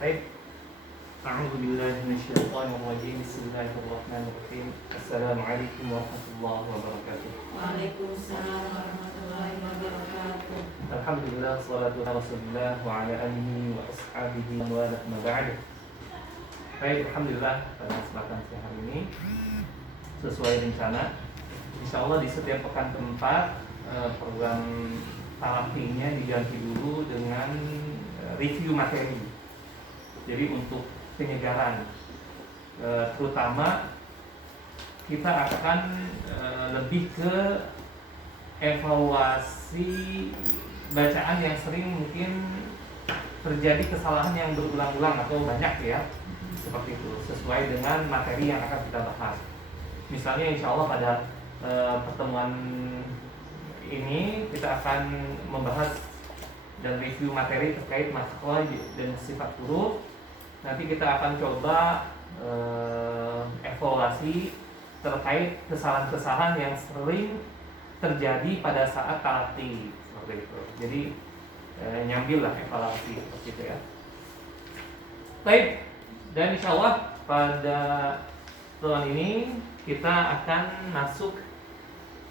Baik. A'udzubillahi minasyaitonirrajim. Bismillahirrahmanirrahim. Assalamualaikum warahmatullahi wabarakatuh. Waalaikumsalam warahmatullahi wabarakatuh. Alhamdulillah, salatu Rasulullah wa ala alihi wa ashabihi wa ma ba'du. Baik, alhamdulillah pada kesempatan siang hari ini sesuai rencana, insyaallah di setiap pekan keempat program talaqtinya diganti dulu dengan review materi. Jadi untuk penyegaran, terutama kita akan lebih ke evaluasi bacaan yang sering mungkin terjadi kesalahan yang berulang-ulang atau banyak ya, seperti itu, sesuai dengan materi yang akan kita bahas. Misalnya insya Allah pada pertemuan ini kita akan membahas dan review materi terkait makhraj dan sifat huruf. Nanti kita akan coba evaluasi terkait kesalahan-kesalahan yang sering terjadi pada saat talaqti, seperti itu. Jadi nyambil lah evaluasi seperti itu ya. Baik, dan insya Allah pada pertemuan ini kita akan masuk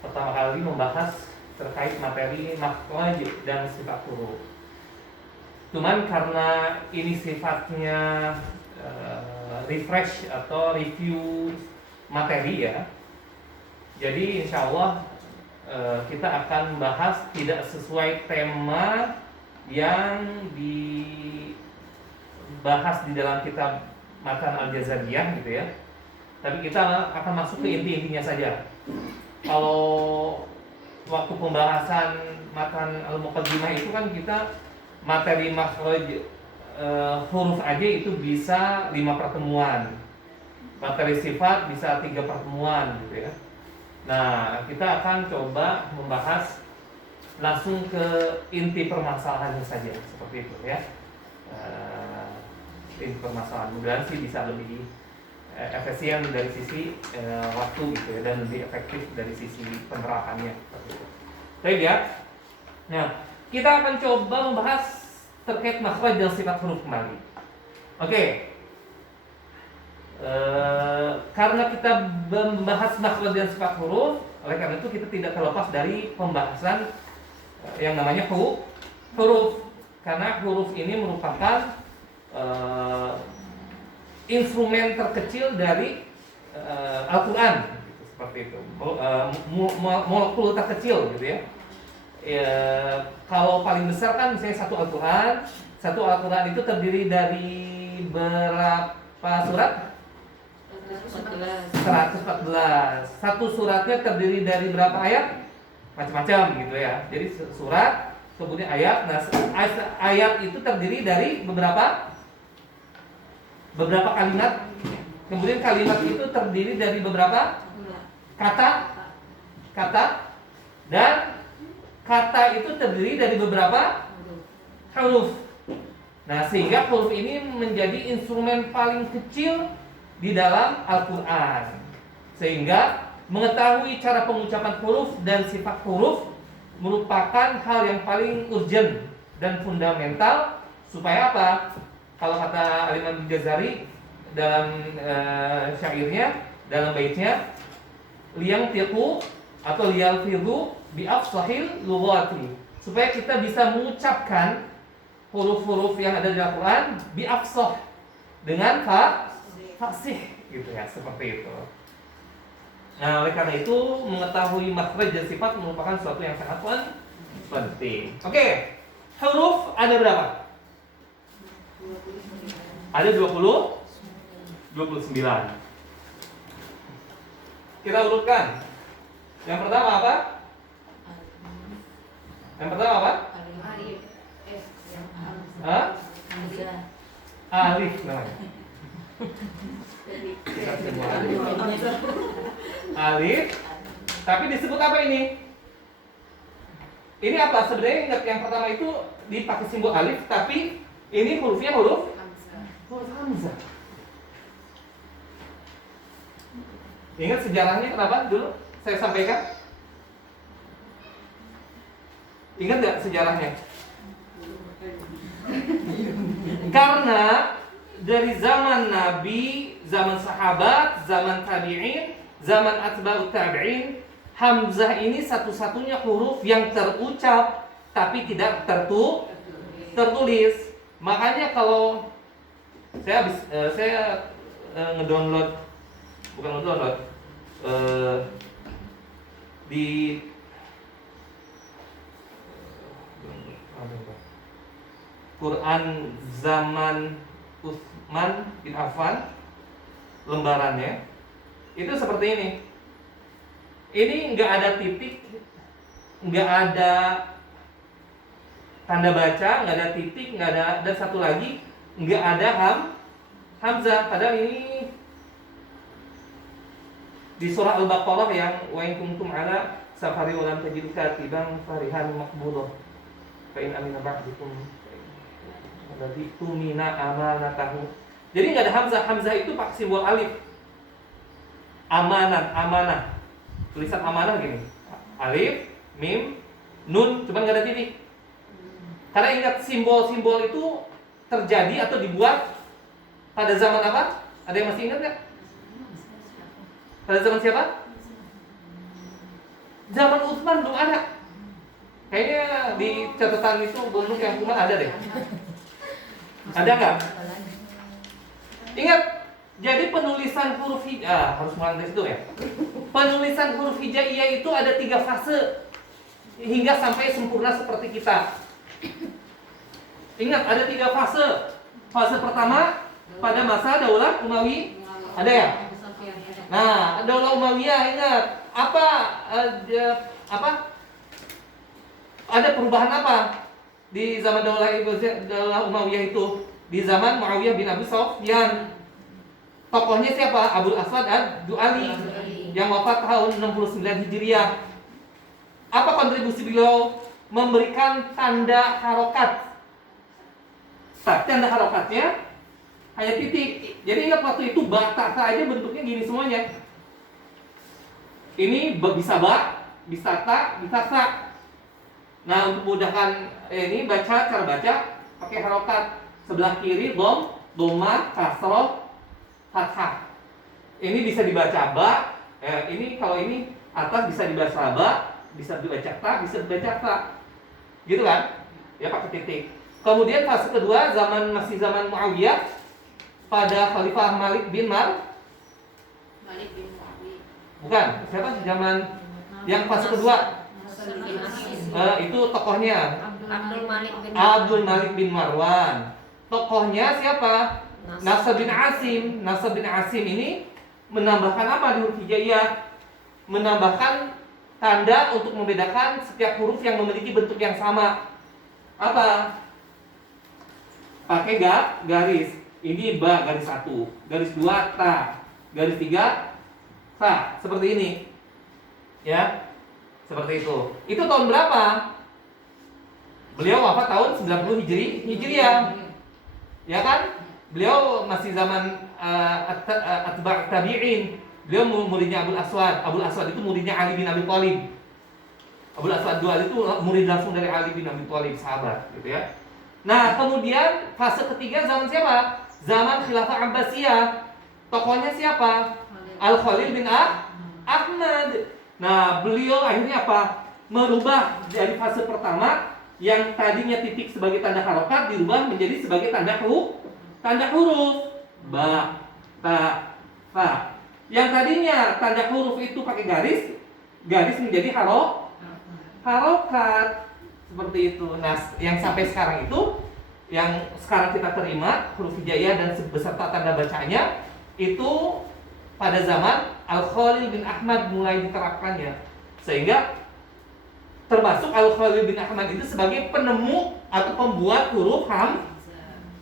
pertama kali membahas terkait materi makhraj dan sifat huruf. Cuman karena ini sifatnya refresh atau review materi ya, jadi insya Allah kita akan bahas tidak sesuai tema yang dibahas di dalam kitab Matan Al-Jazariyah gitu ya. Tapi kita akan masuk ke inti-intinya saja. Kalau waktu pembahasan Matan Al-Muqaddimah itu kan kita materi makhraj huruf aja itu bisa 5 pertemuan. Materi sifat bisa 3 pertemuan gitu ya. Nah, kita akan coba membahas langsung ke inti permasalahannya saja, seperti itu ya. Inti permasalahan mudah sih bisa lebih efisien dari sisi waktu gitu ya, dan lebih efektif dari sisi penerapannya. Baik ya. Nah, kita akan coba membahas terkait makhraj dan sifat huruf kembali. Oke. Karena kita membahas makhraj dan sifat huruf, oleh karena itu kita tidak terlepas dari pembahasan yang namanya huruf. Karena huruf ini merupakan instrumen terkecil dari Al-Quran, gitu, seperti itu. Molekul terkecil gitu ya. Kalau paling besar kan misalnya satu Al-Quran itu terdiri dari berapa surat? 114. Satu suratnya terdiri dari berapa ayat? Macam-macam gitu ya. Jadi surat, kemudian ayat. Nah, ayat itu terdiri dari beberapa kalimat. Kemudian kalimat itu terdiri dari beberapa kata. Dan kata itu terdiri dari beberapa huruf. Nah, sehingga huruf ini menjadi instrumen paling kecil di dalam Al-Quran. Sehingga mengetahui cara pengucapan huruf dan sifat huruf merupakan hal yang paling urgent dan fundamental. Supaya apa? Kalau kata Al-Imam Al-Jazari dalam syairnya, dalam baitnya, liyang tiqu atau liyal firdu bi afsahil lughati, supaya kita bisa mengucapkan huruf-huruf yang ada di Al-Quran bi afsah, dengan fasih gitu ya, seperti itu. Nah, oleh karena itu mengetahui makhraj dan sifat merupakan sesuatu yang sangat penting. Oke, huruf ada berapa? Ada 29. Kita urutkan. Yang pertama apa? Alif namanya. Alif. Tapi disebut apa ini? Ini apa? Sebenarnya ingat yang pertama itu dipakai simbol alif, tapi ini hurufnya huruf hamzah. Ingat sejarahnya kenapa dulu saya sampaikan? Ingat nggak sejarahnya? Karena dari zaman Nabi, zaman sahabat, zaman tabi'in, zaman atba'ut tabi'in, hamzah ini satu-satunya huruf yang terucap tapi tidak tertulis. Makanya kalau saya ngedownload, bukan ngedownload, di Quran zaman Utsman bin Affan, lembarannya itu seperti ini. Ini nggak ada titik, nggak ada tanda baca, nggak ada titik, nggak ada, dan satu lagi nggak ada hamzah. Padahal ini di surah Al-Baqarah yang wa in kuntum ala safari wa lam tajidu katiban farihan maqbulah fa in amina ba'dukum berarti tumina amanatahu. Jadi nggak ada hamzah. Hamzah itu pakai simbol alif. Amanah. Tulisan amanah gini. Alif, mim, nun, cuma nggak ada titik. Karena ingat simbol-simbol itu terjadi atau dibuat pada zaman apa? Ada yang masih ingat nggak? Pada zaman siapa? Zaman Utsman belum ada. Kayaknya di catatan itu belum yang cuma ada deh. Ada nggak? Ingat, jadi penulisan huruf hijaiyah harus mulai dari situ ya. Penulisan huruf hijaiyah itu ada 3 fase hingga sampai sempurna seperti kita. Ingat, ada 3 fase. Fase pertama pada masa Daulah Umawi, ada ya? Nah, Daulah Umayyah ingat apa? Ada perubahan apa di zaman Daulah Umayyah itu? Di zaman Muawiyah bin Abi Sufyan. Tokohnya siapa? Abul Aswad ad-Du'ali yang wafat tahun 69 Hijriah. Apa kontribusi beliau? Memberikan tanda harokat. Tanda harokatnya hanya titik. Jadi ingat waktu itu bata aja bentuknya gini semuanya. Ini bisa bisa ta, bisa sa. Nah, untuk mudahkan ini cara baca pakai harokat. Sebelah kiri dhamma, kasroh, fathah. Ini bisa dibaca ba. Ini kalau ini atas bisa dibaca ba, bisa dibaca ta, bisa dibaca ta. Gitu kan? Ya pakai titik. Kemudian fase kedua masih zaman Muawiyah pada Khalifah Malik bin Muawiyah. Bukan, siapa zaman yang fase kedua? Itu tokohnya Abdul Malik bin Marwan. Tokohnya siapa? Nasr bin Asim. Nasr bin Asim ini menambahkan apa di huruf hijaiyah? Menambahkan tanda untuk membedakan setiap huruf yang memiliki bentuk yang sama. Apa? Pakai garis. Ini ba, garis 1, garis 2 ta, garis 3 ta. Seperti ini. Ya. Seperti itu. Itu tahun berapa? Beliau wafat tahun 90 Hijriah. Ya kan? Beliau masih zaman atba' tabi'in. Beliau muridnya Abul Aswad. Abul Aswad itu muridnya Ali bin Abi Thalib. Abul Aswad Du'ali itu murid langsung dari Ali bin Abi Thalib, sahabat, gitu ya. Nah, kemudian fase ketiga zaman siapa? Zaman Khilafah Abbasiyah. Tokohnya siapa? Al-Khalil bin Ahmad. Nah, beliau akhirnya apa? Merubah dari fase pertama yang tadinya titik sebagai tanda harokat dirubah menjadi sebagai tanda huruf ba, ta, fa. Yang tadinya tanda huruf itu pakai garis menjadi harokat seperti itu. Nah, yang sampai sekarang itu, yang sekarang kita terima huruf hijaiyah dan beserta tanda bacanya itu pada zaman Al-Khalil bin Ahmad mulai diterapkannya, sehingga termasuk Al-Khalil bin Ahmad itu sebagai penemu atau pembuat huruf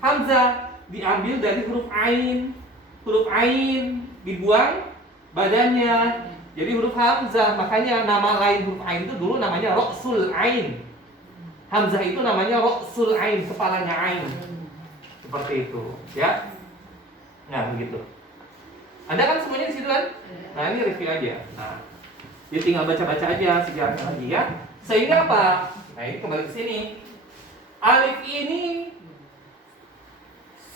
hamzah, diambil dari huruf ain. Huruf ain dibuang badannya jadi huruf hamzah. Makanya nama lain huruf ain itu dulu namanya Ra'sul Ain. Hamzah itu namanya Ra'sul Ain, kepalanya ain. Seperti itu, ya. Nah, begitu. Anda kan semuanya di situ kan? Nah, ini review aja. Nah, jadi tinggal baca-baca aja sejarahnya lagi ya. Sehingga apa? Nah, ini kembali ke sini. Alif ini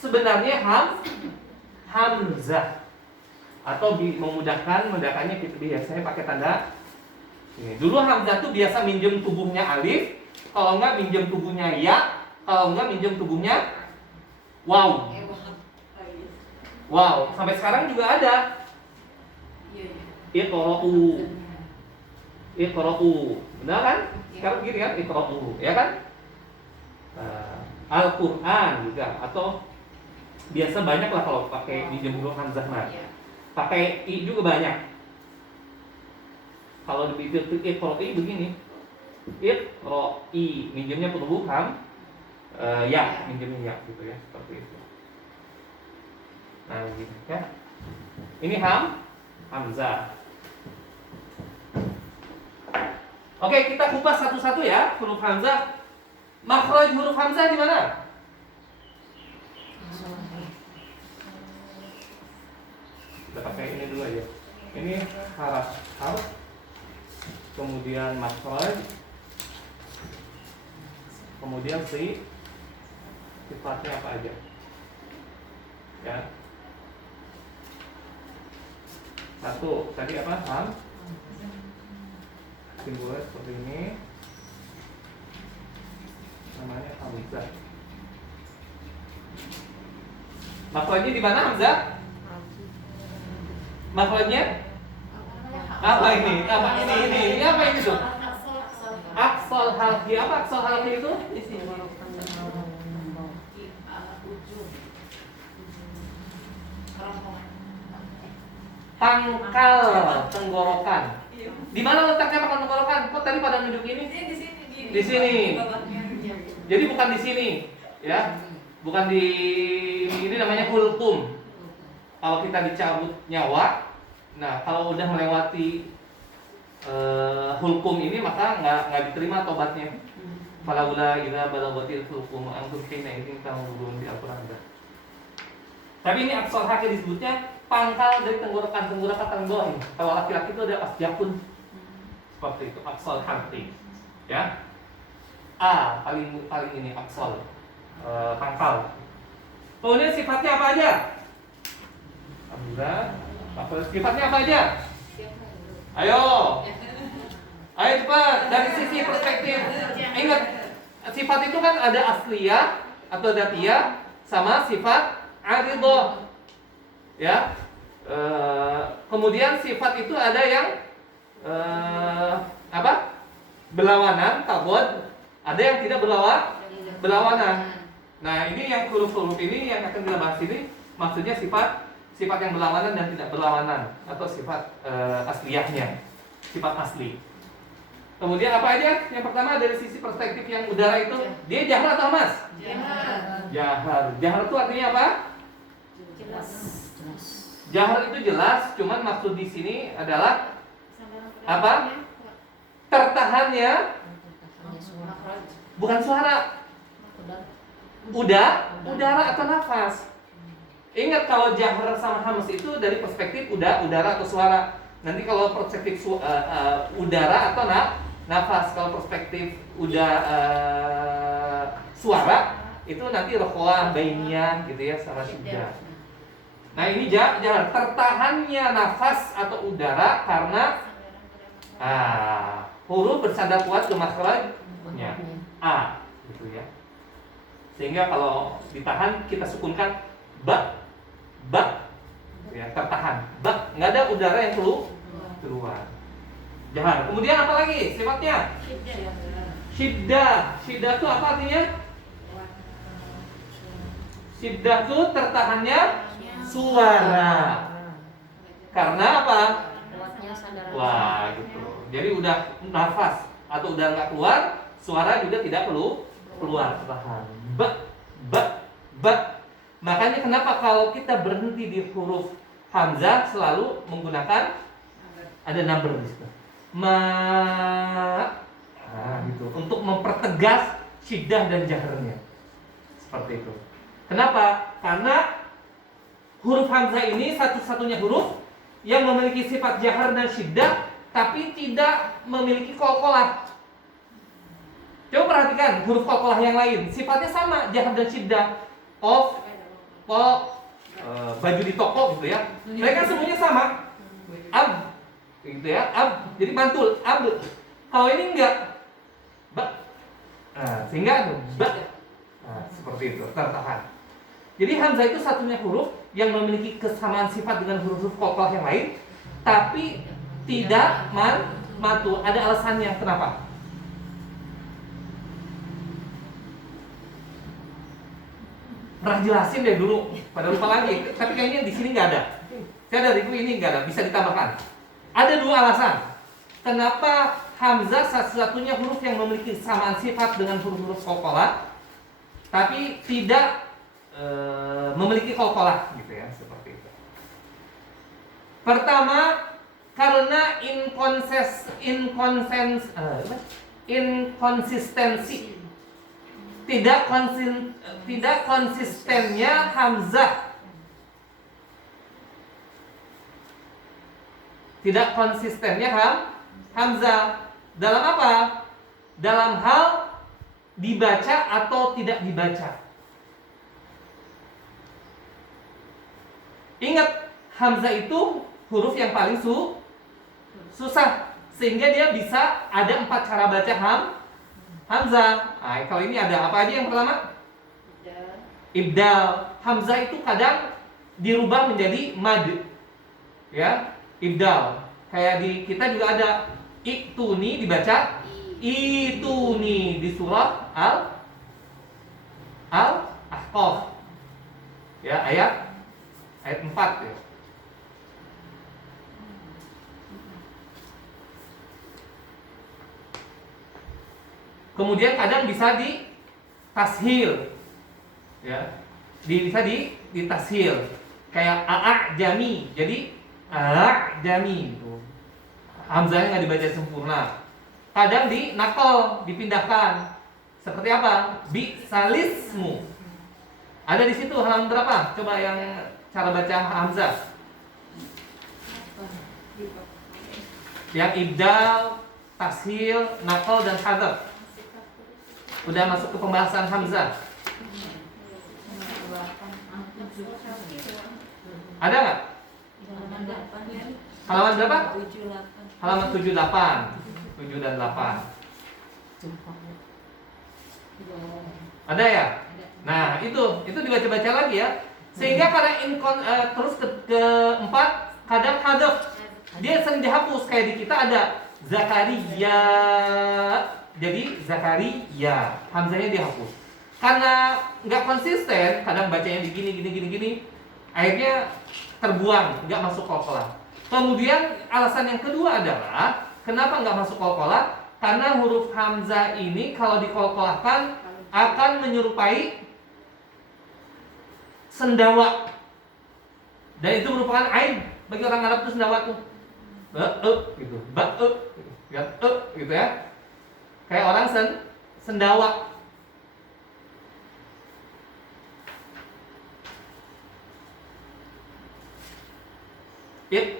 sebenarnya hamzah. Atau memudahkan mendakanya kita biasanya pakai tanda ini. Dulu hamzah tuh biasa minjem tubuhnya alif, kalau enggak minjem tubuhnya ya, kalau enggak minjem tubuhnya waw. Wow, sampai sekarang juga ada. Iqra'u. Iqra'u. Benar kan? Sekarang begini kan, iqra'u, ya kan? Al-Qur'an juga, atau biasa banyak lah kalau pakai minjem huruf hamzah mah. Pakai i juga banyak. Kalau di iqra'i begini. Iqra'i, minjemnya penuh ya, minjemnya ya gitu ya, seperti itu. Nah, gitu ya. Ini hamzah. Oke, kita kupas satu-satu ya, huruf hamzah. Makhraj huruf hamzah di mana? Kita pakai ini dulu aja. Ini harf, kemudian makhraj, kemudian sifatnya apa aja, ya. Satu, tadi apa? Simbolnya seperti ini, namanya hamzah. Makhrajnya di mana hamzah? Makhrajnya apa ini? Apa ini? Apa ini tuh? Aqsal halqi. Apa aqsal halqi itu? Di sini. Pangkal tenggorokan. Di mana letaknya pangkal tenggorokan? Kok tadi pada nunjuk ini? Di sini. Jadi bukan di sini, ya. Bukan di ini, namanya hulqum. Kalau kita dicabut nyawa, nah kalau udah melewati hulqum ini maka nggak diterima tobatnya. Falaula idza balaghatil hulqum antum hina idzin tanzurun di Al-Qur'an. Tapi ini aqsal haqi disebutnya pangkal dari tenggorokan paling bawah ini. Kalau laki-laki itu ada asjakun. Seperti itu, aqsal haqi. Ya. Paling ini aqsal, pangkal. Kemudian sifatnya apa aja? Alhamdulillah. Sifatnya apa aja? Ayo cepat, dari sisi perspektif. Ingat, sifat itu kan ada asliyah atau dzatiyah sama sifat aridhah. Ya. Kemudian sifat itu ada yang berlawanan, tabod. Ada yang tidak berlawanan. Nah, ini yang huruf-huruf ini yang akan kita bahas ini, maksudnya sifat yang berlawanan dan tidak berlawanan, atau sifat asliyahnya, sifat asli. Kemudian apa aja? Yang pertama dari sisi perspektif yang udara itu, dia jahar atau mas? Jahar. Jahar itu artinya apa? Jelas. Jahar itu jelas, cuman maksud di sini adalah apa? Tertahannya bukan suara. Udara atau nafas. Ingat, kalau jahar sama hamas itu dari perspektif udara atau suara. Nanti kalau perspektif udara atau nafas, kalau perspektif suara itu nanti rohwah bainiyah gitu ya, sama syiddah. Nah, ini jahar, tertahannya nafas atau udara karena huruf bersandar kuat ke makhrajnya a gitu ya. Sehingga kalau ditahan kita sukunkan ba ya, tertahan. Nggak ada udara yang keluar. Jahar. Kemudian apa lagi sifatnya? Syiddah. Syiddah itu apa artinya? Syiddah itu tertahannya suara. Karena apa? Wah, gitu. Jadi udah nafas atau udah nggak keluar, suara juga tidak perlu keluar, tertahan. Ba. Makanya kenapa kalau kita berhenti di huruf hamzah selalu menggunakan ada number di situ. Gitu. Untuk mempertegas syiddah dan jaharnya. Seperti itu. Kenapa? Karena huruf hamzah ini satu-satunya huruf yang memiliki sifat jahar dan syiddah tapi tidak memiliki qalqalah. Coba perhatikan huruf qalqalah yang lain, sifatnya sama, jahar dan syiddah. Qaf, baju di toko gitu ya. Mereka semuanya sama. Ab, gitu ya. Ab, jadi mantul. Ab. Kalau ini enggak. Ba. Nah, sehingga ba. Nah, seperti itu, tertahan. Jadi hamzah itu satunya huruf yang memiliki kesamaan sifat dengan huruf-huruf qalqalah yang lain, tapi tidak matu. Ada alasannya kenapa? Pernah jelasin deh dulu, pada lupa lagi. Tapi kayaknya di sini nggak ada. Saya dari ini nggak ada, bisa ditambahkan. Ada 2 alasan. Kenapa hamzah satu-satunya huruf yang memiliki kesamaan sifat dengan huruf-huruf qalqalah, tapi tidak memiliki qalqalah gitu ya, seperti itu. Pertama, karena inkonsistensi. Tidak konsistennya hamzah. Tidak konsistennya hamzah dalam apa? Dalam hal dibaca atau tidak dibaca. Ingat, hamzah itu huruf yang paling susah, sehingga dia bisa ada 4 cara baca hamzah. Nah, kalau ini ada apa aja yang pertama? Ibdal. Hamzah itu kadang dirubah menjadi mad. Ya, ibdal. Kayak di kita juga ada iktuni dibaca ituni di surah Al-Ahqaf. Ya, ayat 4 ya. Kemudian kadang bisa di tashil, ya, bisa di tashil, kayak a'jami, jadi a'jami gitu. Hamzahnya nggak dibaca sempurna. Kadang di nakal, dipindahkan. Seperti apa? Bi salismu. Ada di situ halaman berapa? Coba yang cara baca hamzah. Yang ibdal, tashil, nakal dan hadzaf. Udah masuk ke pembahasan hamzah. Ada nggak? Halaman berapa? Halaman 78. 7 dan 8. Ada ya? Nah, itu dibaca-baca lagi ya. Sehingga karena terus keempat, kadang hadzaf. Dia sering dihapus, kayak di kita ada Zakaria. Jadi Zakaria, hamzahnya dihapus. Karena nggak konsisten, kadang bacanya gini, akhirnya terbuang, nggak masuk qalqalah. Kemudian alasan yang kedua adalah kenapa nggak masuk qalqalah? Karena huruf hamzah ini kalau diqalqalahkan akan menyerupai sendawa, dan itu merupakan aib bagi orang Arab. Itu sendawa tuh, gitu, gitu ya. Kayak orang sendawa. Gitu.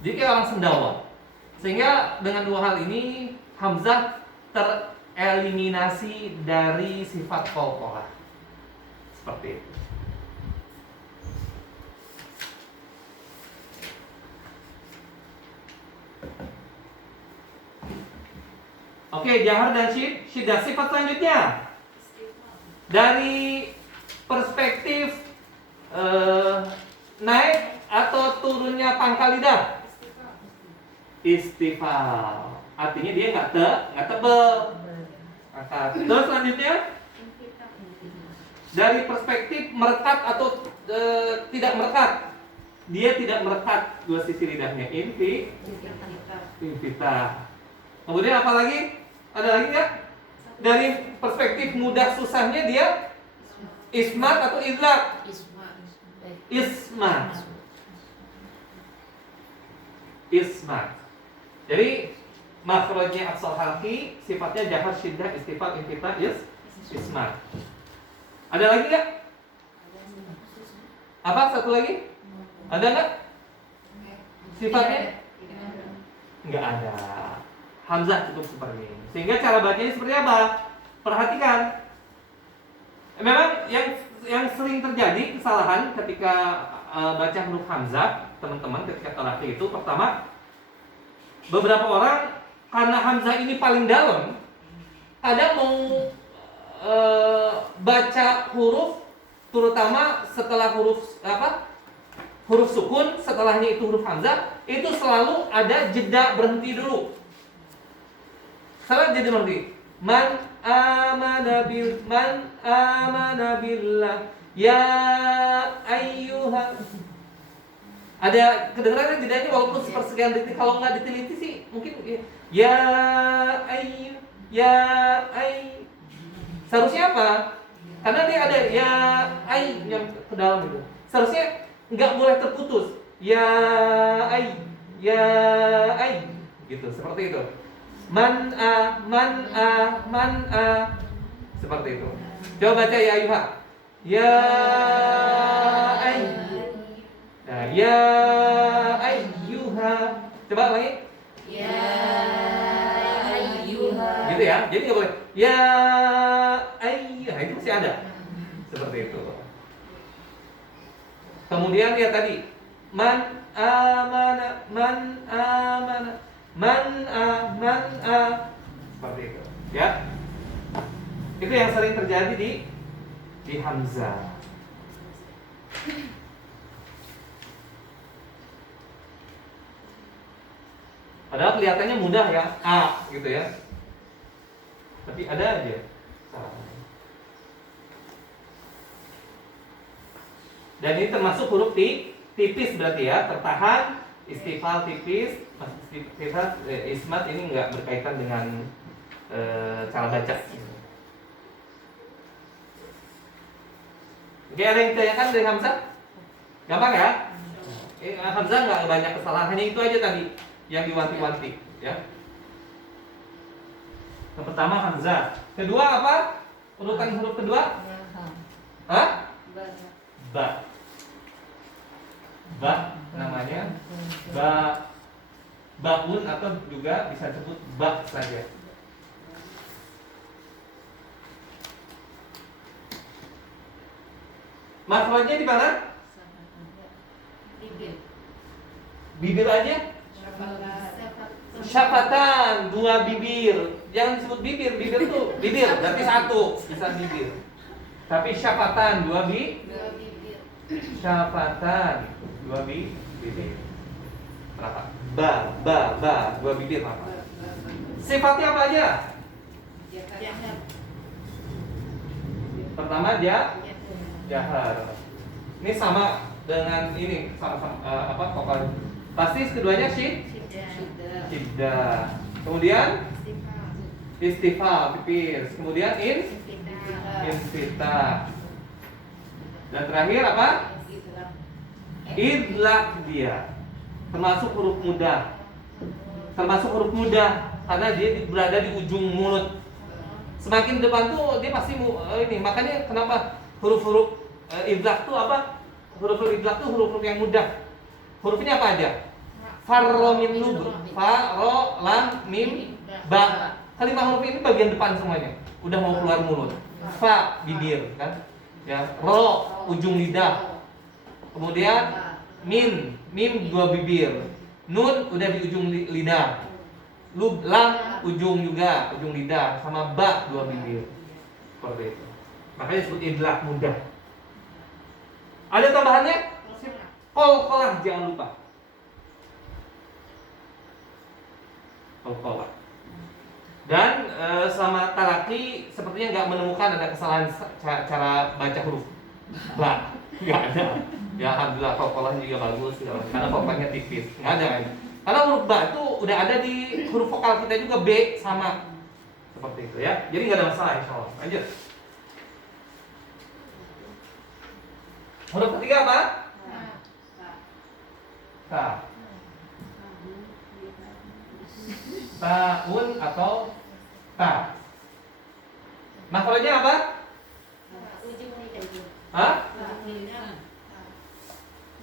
Jadi kayak orang sendawa. Sehingga dengan 2 hal ini hamzah tereliminasi dari sifat qalqalah. Seperti itu. Oke, jahar dan syiddah. Sifat selanjutnya dari perspektif naik atau turunnya pangkal lidah. Istifal. Artinya dia nggak tebel. Terus selanjutnya dari perspektif merekat atau tidak merekat. Dia tidak merekat 2 sisi lidahnya. Infitah. Kemudian apa lagi? Ada lagi nggak? Dari perspektif mudah susahnya dia ismat atau idlaq? Ismat. Jadi makhrajnya atsal halqi, sifatnya jahar, syiddah, istifal, infitah, ismat. Ada lagi nggak? Apa satu lagi? Ada nggak? Sifatnya? Nggak ada. Hamzah cukup seperti ini. Sehingga cara bacanya seperti apa? Perhatikan. Memang yang sering terjadi kesalahan ketika baca huruf hamzah, teman-teman, ketika talaqi itu pertama, beberapa orang karena hamzah ini paling dalam, kadang mau baca huruf, terutama setelah huruf huruf sukun, setelahnya itu huruf hamzah, itu selalu ada jeda berhenti dulu. Salah jadi berhenti. Man amana billah ya ayyuha. Ada kedengaran jedanya walaupun sepersekian detik, kalau nggak diteliti sih mungkin ya seharusnya apa? Karena dia ada ya yang ke dalam itu. Seharusnya nggak boleh terputus. Ya gitu, seperti itu. Man seperti itu. Coba baca ya ayuha. Ya ay. Nah, ya ayyuha. Coba lagi. Ya ayyuha. Gitu ya. Jadi nggak boleh ya ayyuha, itu masih ada. Seperti itu. Kemudian ya tadi man amana seperti itu ya. Itu yang sering terjadi di hamzah. Padahal kelihatannya mudah ya, a gitu ya, tapi ada aja salahnya. Dan ini termasuk huruf tipis berarti ya, tertahan, istifal tipis, istifal ismat ini nggak berkaitan dengan cara baca. Oke, ada yang ditanyakan dari hamzah? Gampang ya? Hamzah nggak banyak kesalahan, hanya itu aja tadi yang diwanti-wanti ya. Yang pertama hamzah. Kedua apa? Urutan huruf kedua? Hah? Ba. Ba namanya baun atau juga bisa disebut ba saja. Masalahnya di mana? Bibir aja? Syafatan, dua bibir. Jangan disebut bibir, bibir tuh bibir, berarti satu, bisa bibir. Tapi syafatan, dua bibir. Syafatan, dua bibir. Berapa? Ba, dua bibir berapa? Sifatnya apa aja? Pertama jahar. Ini sama dengan ini, sama pokoknya. Pasti keduanya syiddah. Kemudian istifal, pipis. Kemudian infitah. Dan terakhir apa? Idlaq dia. Termasuk huruf mudah. Karena dia berada di ujung mulut. Semakin depan tuh dia pasti ini. Makanya kenapa huruf-huruf idlaq tuh apa? Huruf-huruf idlaq tuh huruf-huruf yang mudah. Hurufnya apa aja? Farro mim lub, fa ro lam mim ba. Kelima huruf ini bagian depan semuanya. Udah mau keluar mulut. Fa bibir kan? Ya, ro ujung lidah. Kemudian mim dua bibir. Nun udah di ujung lidah. Lub lam ujung juga, ujung lidah, sama ba dua bibir. Seperti itu. Makanya disebut idlaq mudah. Ada tambahannya? Qalqalah jangan lupa. Qalqalah. Dan selama talaqi sepertinya nggak menemukan ada kesalahan cara baca huruf ba. Nggak ada. Ya alhamdulillah qalqalah juga bagus karena vokalnya tipis. Nggak ada kan? Karena huruf ba itu udah ada di huruf vokal kita juga, B sama. Seperti itu ya. Jadi nggak ada masalah insyaallah. Lanjut. Huruf ketiga apa? Ta. Taun atau ta. Makhrajnya apa? Hah?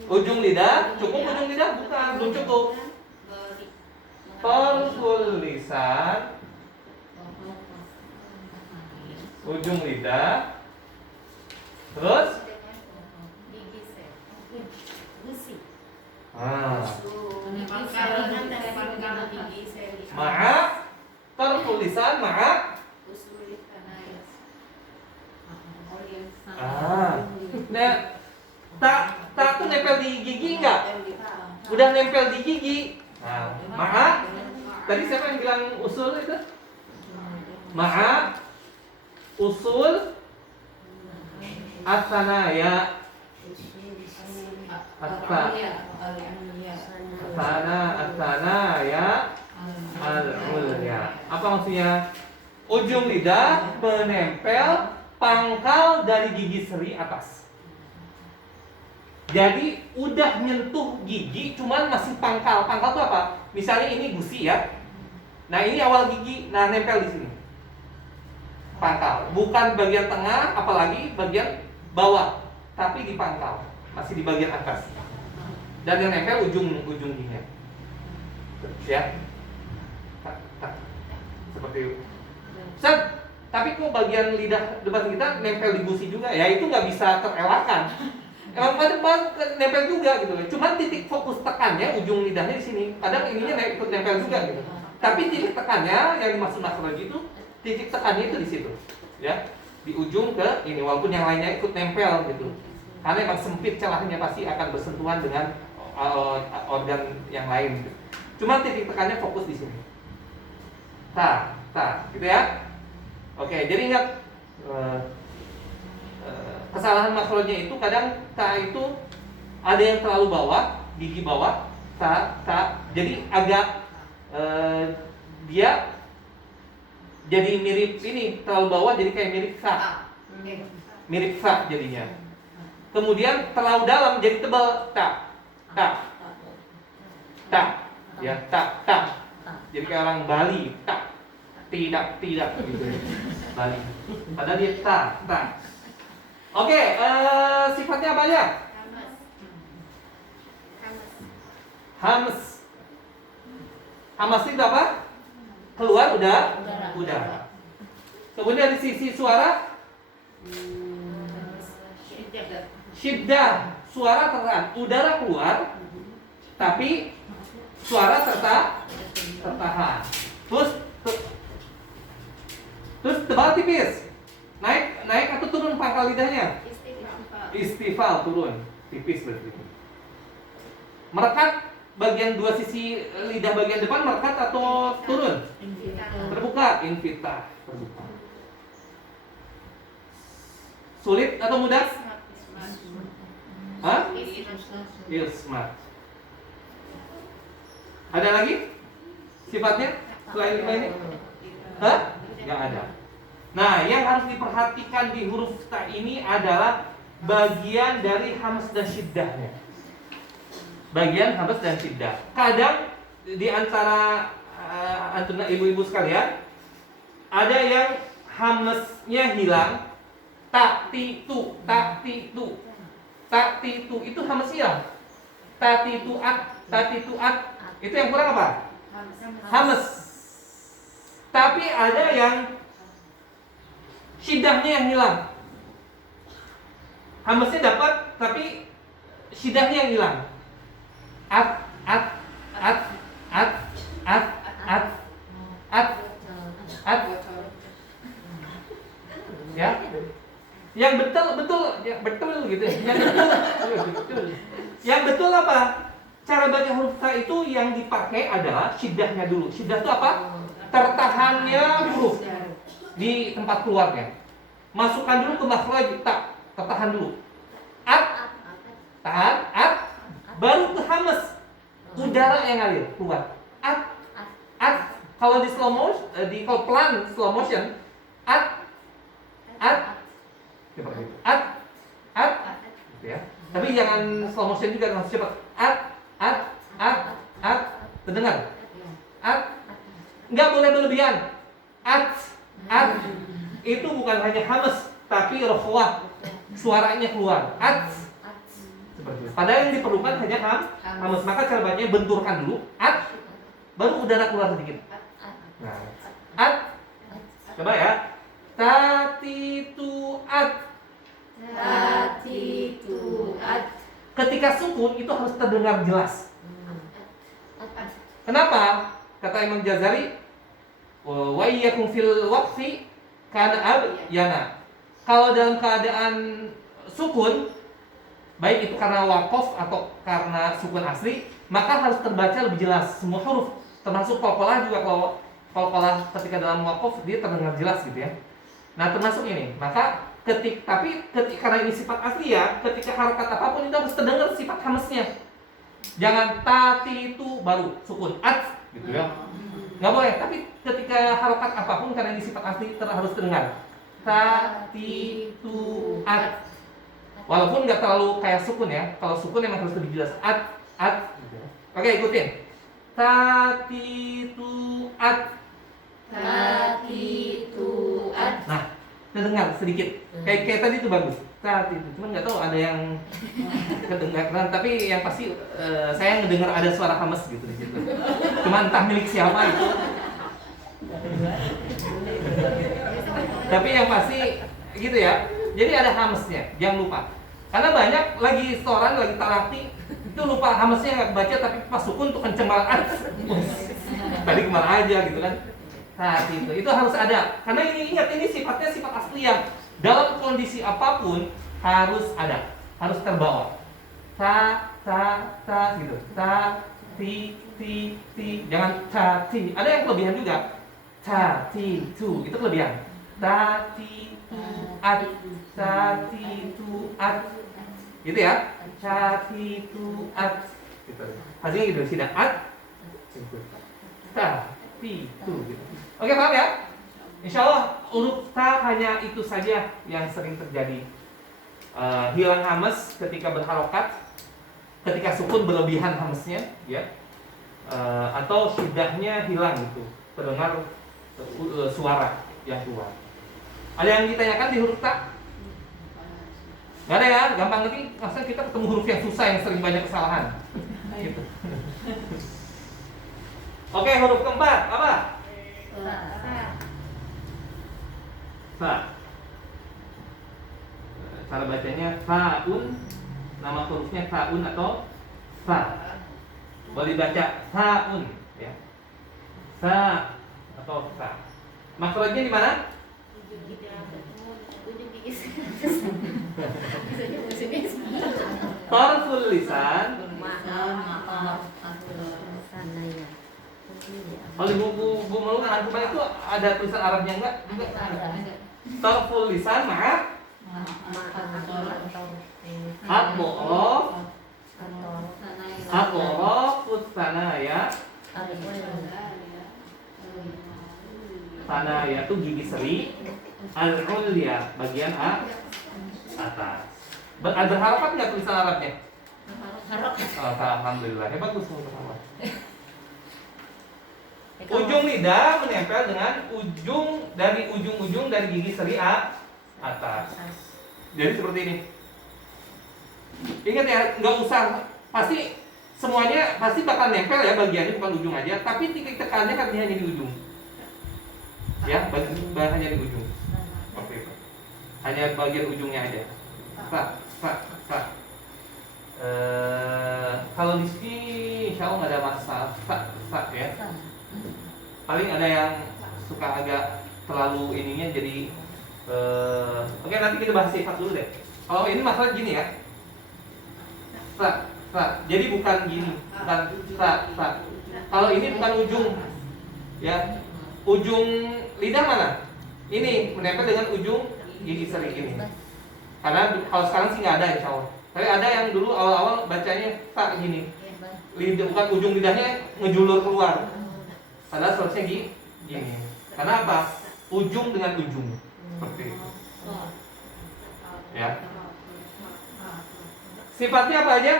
Ujung lidah? Cukup ujung lidah? Bukan, belum cukup. Tarful lisan, ujung lidah, Nah, tak tuh nempel di gigi enggak? Udah nempel di gigi. Nah, ma'a. Tadi siapa yang bilang usul itu? Ma'a usul asanaya. Asanaya al-ulya. Apa maksudnya? Ujung lidah menempel pangkal dari gigi seri atas. Jadi udah nyentuh gigi, cuman masih pangkal. Pangkal itu apa? Misalnya ini gusi ya. Nah ini awal gigi, nah nempel di sini. Pangkal, bukan bagian tengah, apalagi bagian bawah, tapi di pangkal, masih di bagian atas. Dan yang nempel ujung giginya. Ya, seperti itu. Set, tapi kok bagian lidah depan kita nempel di gusi juga? Ya itu nggak bisa terelakkan. Emang pada nempel juga gitu. Cuman titik fokus tekannya ujung lidahnya di sini. Kadang ininya ikut nempel juga gitu. Tapi titik tekannya yang dimaksud makroji itu titik tekannya itu di situ. Ya, di ujung ke ini walaupun yang lainnya ikut nempel gitu. Karena emang sempit celahnya pasti akan bersentuhan dengan organ yang lain. Gitu. Cuma titik tekannya fokus di sini. Gitu ya. Oke, jadi ingat kesalahan makronya itu kadang ta itu ada yang terlalu bawah, gigi bawah, jadi agak dia jadi mirip ini terlalu bawah jadi kayak mirip sa jadinya. Kemudian terlalu dalam jadi tebal ya jadi kayak orang Bali tidak gitu Bali padahal dia ta. Oke, sifatnya apa aja? Hams itu apa? Keluar udara. Kemudian di sisi suara syiddah, suara terang, udara keluar tapi suara tertahan. Terus tebal tipis. Naik atau turun pangkal lidahnya? Istifal turun, tipis berarti. Merekat bagian dua sisi lidah bagian depan merekat atau turun? Terbuka, infitah, terbuka. Sulit atau mudah? Hah? Ismat. Ada lagi sifatnya selain lima ini? Hah? Nggak ada. Nah, yang harus diperhatikan di huruf ta ini adalah bagian dari hams dan syiddahnya. Bagian hams dan syiddah. Kadang di antara antara ibu-ibu sekalian ada yang hamsnya hilang, ta-ti-tu itu hams hilang. Ta-ti-tu-at itu yang kurang apa? Hams. Tapi ada yang syiddahnya yang hilang. Hamsnya dapat tapi syiddahnya yang hilang. At. Ya. Yang betul gitu. Yang betul apa? Cara baca huruf ta itu yang dipakai adalah syiddahnya dulu. Syiddah itu apa? Tertahannya huruf di tempat keluarnya. Masukkan dulu ke makhraj ta, tertahan dulu. Tahan, baru ke hams. Udara yang ngalir keluar. Kalau di slow motion, kalau pelan slow motion, seperti itu. Gitu ya. Tapi jangan slow motion juga harus cepat. Terdengar? Enggak boleh berlebihan. Itu bukan hanya hams tapi rohwah, suaranya keluar. Seperti itu. Padahal yang diperlukan hanya hams. Maka cara bacanya benturkan dulu, baru udara keluar sedikit. Nah, coba ya. Tatituat. Ketika sukun itu harus terdengar jelas. Kenapa? Kata Imam Jazari, wa iyyakum fil waqfi kana abyana. Kalau dalam keadaan sukun, baik itu karena wakof atau karena sukun asli, maka harus terbaca lebih jelas semua huruf, termasuk qalqalah juga. Kalau qalqalah ketika dalam wakof dia terdengar jelas gitu ya. Nah termasuk ini, maka tapi karena ini sifat asli ya, ketika harokat apapun itu harus terdengar sifat hamesnya. Jangan tati itu baru sukun at gitu ya, nggak boleh. Tapi ketika harokat apapun karena ini sifat asli harus terdengar tati itu at, walaupun nggak terlalu kayak sukun ya. Kalau sukun emang harus lebih jelas at gitu ya. Oke, ikutin tati itu at. Nah, terdengar sedikit. Kayak tadi itu bagus. Tati itu. Cuman nggak tahu ada yang kedengaran, tapi yang pasti saya ngedengar ada suara hames gitu di situ. Cuman entah milik siapa itu. Tapi yang pasti gitu ya. Jadi ada hamesnya, jangan lupa. Karena banyak lagi setoran, lagi talaki, itu lupa hamesnya nggak baca, tapi pas sukun tuh kenceng banget. Tadi kemana aja gitu kan. Saat itu harus ada. Karena ini ingat, ini sifatnya sifat asli yang dalam kondisi apapun harus ada, harus terbawa. Ta gitu. Ti. Jangan ta ti. Ada yang kelebihan juga. Ta ti tu itu kelebihan. Ta ti tu at. Ta ti tu at. Gitu ya. Ta ti tu at. Gitu. Hasilnya gitu, tidak at. Ta ti tu gitu. Oke, paham ya? Insya Allah huruf ta hanya itu saja yang sering terjadi. Hilang hames ketika berharokat, ketika sukun berlebihan hamesnya, ya, atau syidahnya hilang gitu, terdengar suara yang keluar. Ada yang ditanyakan di huruf ta? Gak ada ya, gampang nanti. Maksudnya kita ketemu huruf yang susah yang sering banyak kesalahan. Gitu. Oke, huruf keempat apa? Fa. Cara bacanya faun, nama hurufnya faun atau fa. Boleh baca faun ya. Fa atau fa. Makrojnya di mana? Tarful lisan. Kalau di buku Mulung Rangkuman itu ada tulisan Arabnya enggak? Enggak. Tarful lisan ma'a Aqrafus sanaya. Sanaya itu gigi seri. Al-ulya bagian atas. Ada harapan nggak tulisan Arabnya? Alhamdulillah, hebat tuh semua harapan. Ujung lidah menempel dengan ujung dari gigi seri atas. Jadi seperti ini. Ingat ya, nggak usah, pasti semuanya pasti bakal nempel ya bagiannya, bukan ujung aja. Tapi titik tekannya kan hanya di ujung. Ya, hanya di ujung. Oke. Hanya bagian ujungnya aja. Pak. Kalau di sini insya Allah nggak ada masalah. Pak ya. Paling ada yang suka agak terlalu ininya jadi oke, nanti kita bahas sifat dulu deh. Kalau ini masalah gini ya. Jadi bukan gini, bukan fa. Kalau ini bukan ujung. Ya. Ujung lidah mana? Ini menempel dengan ujung gigi seri ini. Karena kalau sekarang sih nggak ada insya Allah. Tapi ada yang dulu awal-awal bacanya fa gini. Lidah, bukan ujung lidahnya ngejulur keluar. Padahal seharusnya gini. Karena apa? Ujung dengan ujung. Seperti itu. Ya. Sifatnya apa aja?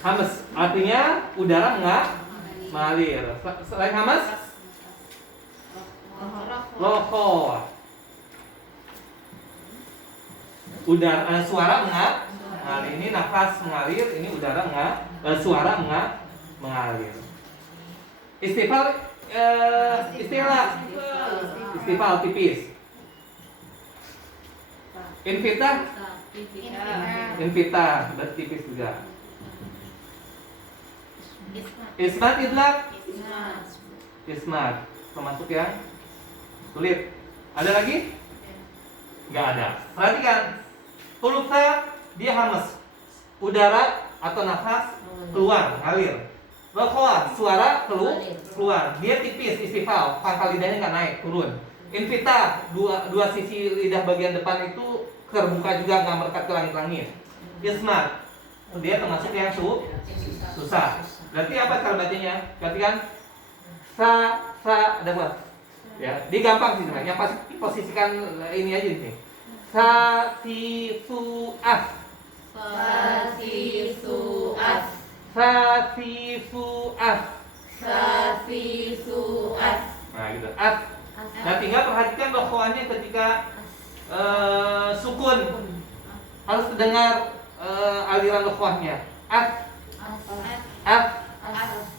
Hames. Artinya udara nggak mengalir. Selain hames, lohor. Udara, suara nggak mengalir. Ini nafas mengalir. Ini udara nggak, suara nggak mengalir. Istifal tipis. Invita bertipis juga. Ismat idlak. Ismat termasuk yang sulit. Ada lagi? nggak ada. Perhatikan, huruf ta dia hamas, udara atau nafas keluar, ngalir. Rokoah, suara keluar, dia tipis, istifal, pangkal lidahnya nggak naik, turun. Infitah, dua sisi lidah bagian depan itu terbuka juga, nggak merekat ke langit-langit. Ismat, dia termasuk yang susah. Berarti apa cara bacanya? Perhatikan, sa, ada apa? Ya, dia gampang sih sebenarnya. Pasti posisikan ini aja nih. Sa, si, su, as. Fasisuas. Fasisuas. Fasisuas. Nah gitu. As. Nah tinggal perhatikan rokoannya ketika sukun. Harus dengar aliran rokoannya. As. As.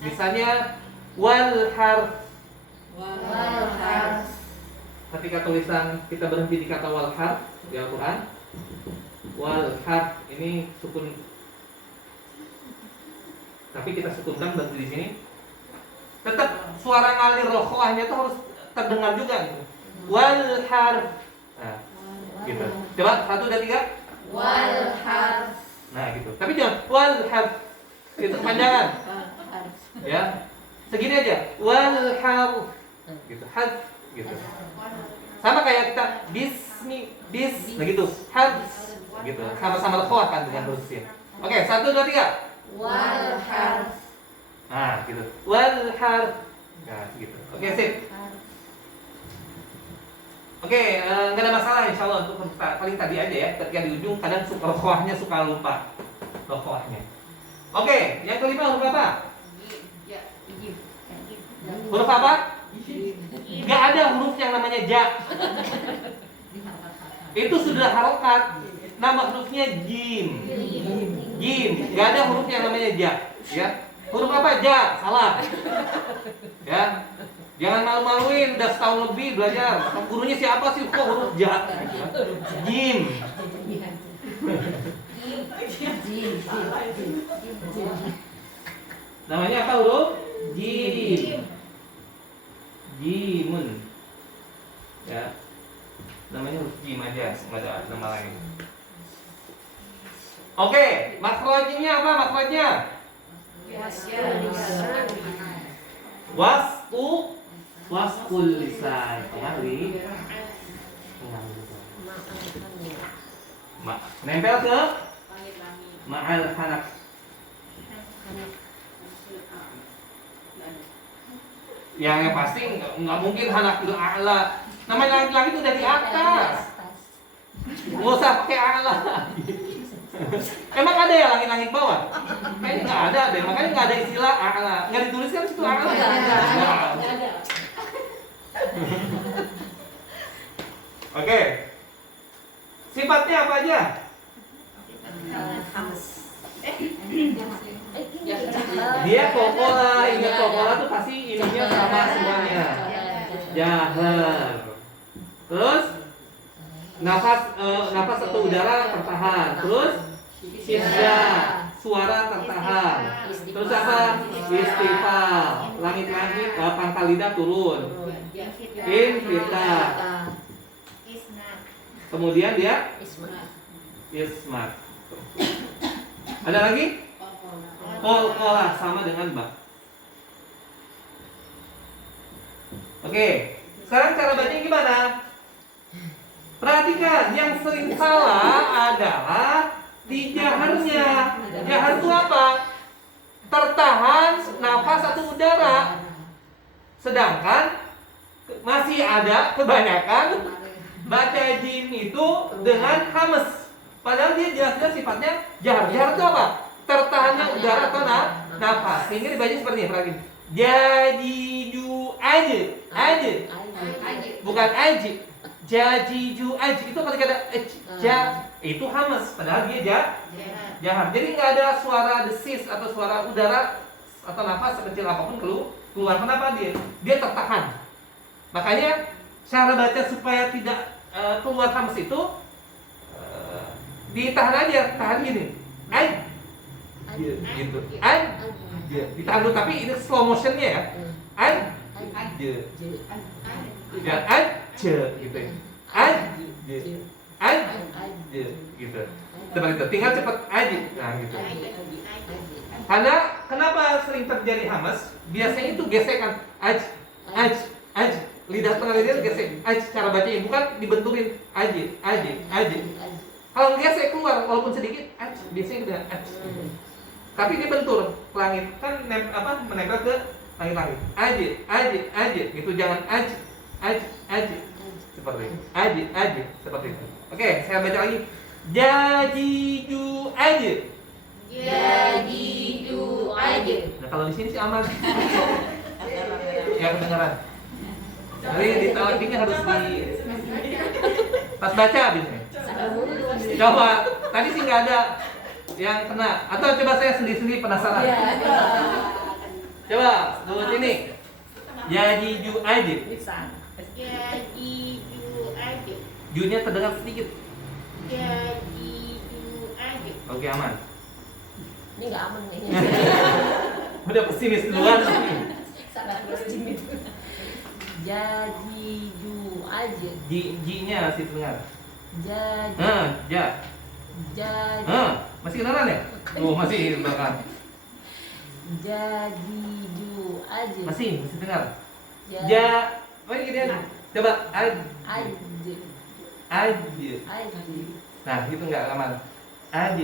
Misalnya wal harf. Walhars. Ketika tulisan kita berhenti di kata wal harf di Al-Quran. Wal harf ini sukun. Tapi kita sukunkan berarti di sini. Tetap suara ngalir rokoahnya itu harus terdengar juga gitu. Wal harf. Nah, gitu. Coba 1, 2, 3. Walhars. Nah, gitu. Tapi jangan wal harf. Itu kepanjangan. Ya. Segini aja. Wal harf. Gitu. Harf gitu. Sama kayak kita bis begitu. Harf gitu. Sama-sama rokoah kan dengan huruf sin. Oke, 1, 2, 3. Walhars. Nah, gitu. Wal harf. Nah, gitu. Oke, sip. Oke, nggak ada masalah insya Allah untuk paling tadi aja ya. Ketika di ujung kadang rokoahnya suka lupa rokoahnya. Oke, yang kelima huruf apa? Huruf apa? Nggak ada huruf yang namanya ja. Itu sudah harokat. Nama hurufnya jim. Jim. Nggak ada huruf yang namanya ja. Ya. Huruf apa? Ja. Salah. Ya. Jangan malu-maluin. Udah setahun lebih belajar. Gurunya siapa sih? Kok huruf ja? Jim. Namanya apa huruf? Jim. Jimun. Ya. Namanya huruf jim aja, nggak ada nama lain. Oke, makhrajnya apa makhrajnya? Wasqul lisan. Kemari. Nempel ke ma'al hanak. Yang pasti nggak mungkin hanak itu a'la. Namanya langit-langit itu udah di atas. Nggak usah pakai a'la. Emang ada ya langit-langit bawah? Kayaknya nggak ada deh. Makanya nggak ada istilah a'la. Nggak dituliskan situ a'la. Nggak ada. Oke. Sifatnya apa aja? Dia kokola, ingat kokola tuh pasti ininya sama semuanya. Jahar. Terus nafas atau udara tertahan. Terus syidda, suara tertahan. Terus apa? Istifal, langit-langit, pangkal lidah turun. Infitah. Kemudian dia ismat. Ada lagi? Kolkola sama dengan ba. Oke, sekarang cara bacanya gimana? Perhatikan, yang sering salah adalah di jaharnya. Jahar itu apa? Tertahan nafas atau udara. Sedangkan masih ada kebanyakan baca jim itu dengan hamas. Padahal dia jelas-jelas sifatnya jahar. Jahar itu apa? Tertahannya udara atau nafas. Sehingga dibaca seperti ini. Perhatikan. Jadiju aja. Bukan aja. Jajiju aja. Itu ketika ada ja, itu hamas. Padahal dia jahar. Jadi nggak ada suara desis atau suara udara atau nafas sekecil apapun keluar. Kenapa dia? Dia tertahan. Makanya cara baca supaya tidak keluar hamas itu ditahan aja, tahan gini. Gitu. Ditahan dulu, tapi ini slow motionnya ya. Dan aja gitu ya. Ajir. Ajir. Gitu. Seperti itu. Tinggal cepat ajir. Nah, gitu. Karena kenapa sering terjadi hamas? Biasanya itu gesekan aj. Lidah tengah lidah gesek. Aj cara bacanya bukan dibenturin ajir. Kalau gesek keluar walaupun sedikit, aj biasanya dengan aj. Tapi dia bentur ke langit kan menempel ke langit-langit. Ajir gitu, jangan aj seperti itu. Ajir seperti itu. Oke, saya baca lagi. Jajiju ajir. Nah, kalau di sini sih aman. Ya kedengaran. Jadi di talakingnya harus di pas baca biasanya. Coba, tadi sih nggak ada yang kena. Atau coba saya sendiri penasaran. Coba, buat ini. Jajiju ajir. Junya terdengar sedikit. Oke, aman. Ini nggak aman nih. Udah pesimis duluan. Sangat pesimis. Jajiju aja. J-nya masih terdengar. Masih kedengaran ya? Oh, masih bahkan. Jajiju aja. Masih dengar. Oh ini dia. Coba aj. Nah, itu enggak aman. Aj.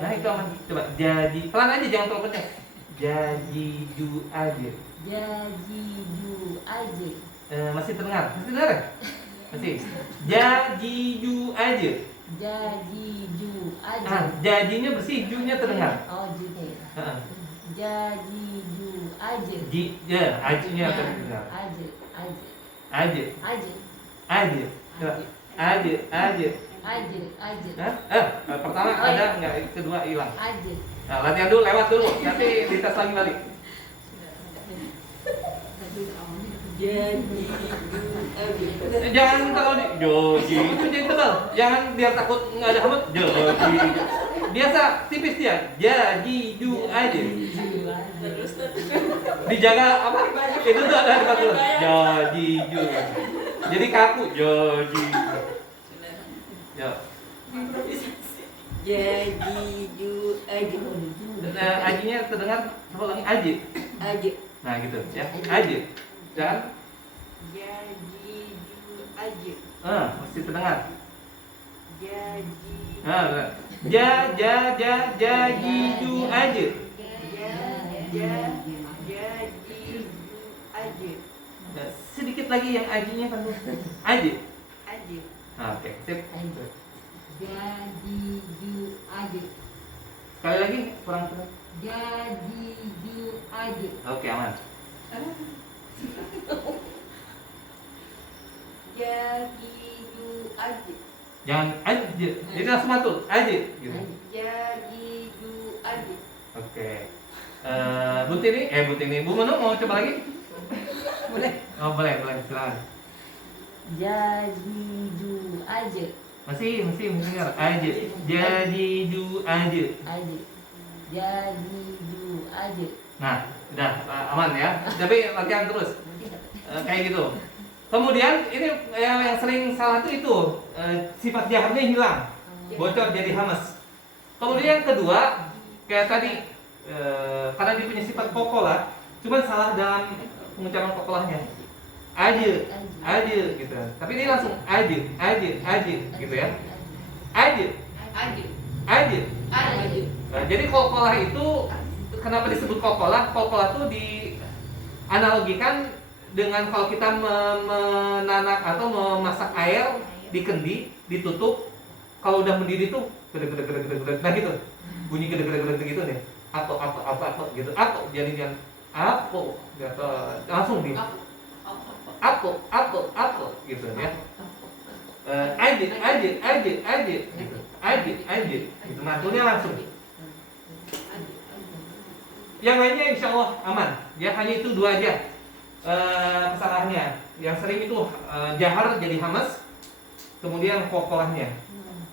Nah, itu aman. Coba jadi pelan aja, jangan terlalu kencang. Jajiju aja. Masih terdengar ya? Masih. Jajiju aja. Jajinya bersih, junya terdengar. Oh, junya. Jajiju aja. Ajinya terdengar. Aja. Pertama ada enggak? Kedua hilang. Nah, latihan dulu, lewat dulu. Nanti dites lagi balik. Jangan kalau di joji itu jadi tebal. Jangan biar takut nggak ada hamut. Joji. Biasa tipis dia. Jajiju aja. Dijaga apa? Itu tuh ada tempat dulu. Jajiju. Jadi kaku. Joji. Ya. Jajiju aja. Ajinya terdengar coba lagi aji. Nah gitu ya. Aji. Dan Jajiju aja. masih terdengar. Jajiju. Jajiju aja. Jajiju aja. Sedikit lagi yang ajinya kan aja. Nah, oke, sip. Jajiju aja. Sekali lagi kurang. Jajiju aja. Oke, aman. Jajiju aja. Jangan aja. Jadi langsung mantul aja gitu. Jajiju aja. Oke. Bu Menu mau coba lagi? Boleh. Oh, boleh, silakan. Jajiju aja. Masih dengar aja. Jajiju aja. Jajiju aja. Nah, udah aman ya. Tapi latihan terus. Kayak gitu. Kemudian ini yang sering salah itu sifat jaharnya hilang, bocor jadi hamas. Kemudian yang kedua kayak tadi karena dia punya sifat kokolah, cuman salah dalam pengucapan kokolahnya. Aja gitu. Tapi ini langsung aja gitu ya. Aja. Jadi kokolah itu kenapa disebut kokolah? Kokolah itu dianalogikan dengan kalau kita menanak atau memasak air di kendi, ditutup, kalau udah mendidih tuh gede, nah gitu, bunyi gede gitu nih, apa gitu, jadinya gitu, langsung di gitu ya, aja gitu, matulnya langsung. Yang lainnya insya Allah aman, ya hanya itu dua aja. Kesalahannya yang sering itu jahar jadi hamas, kemudian kokolahnya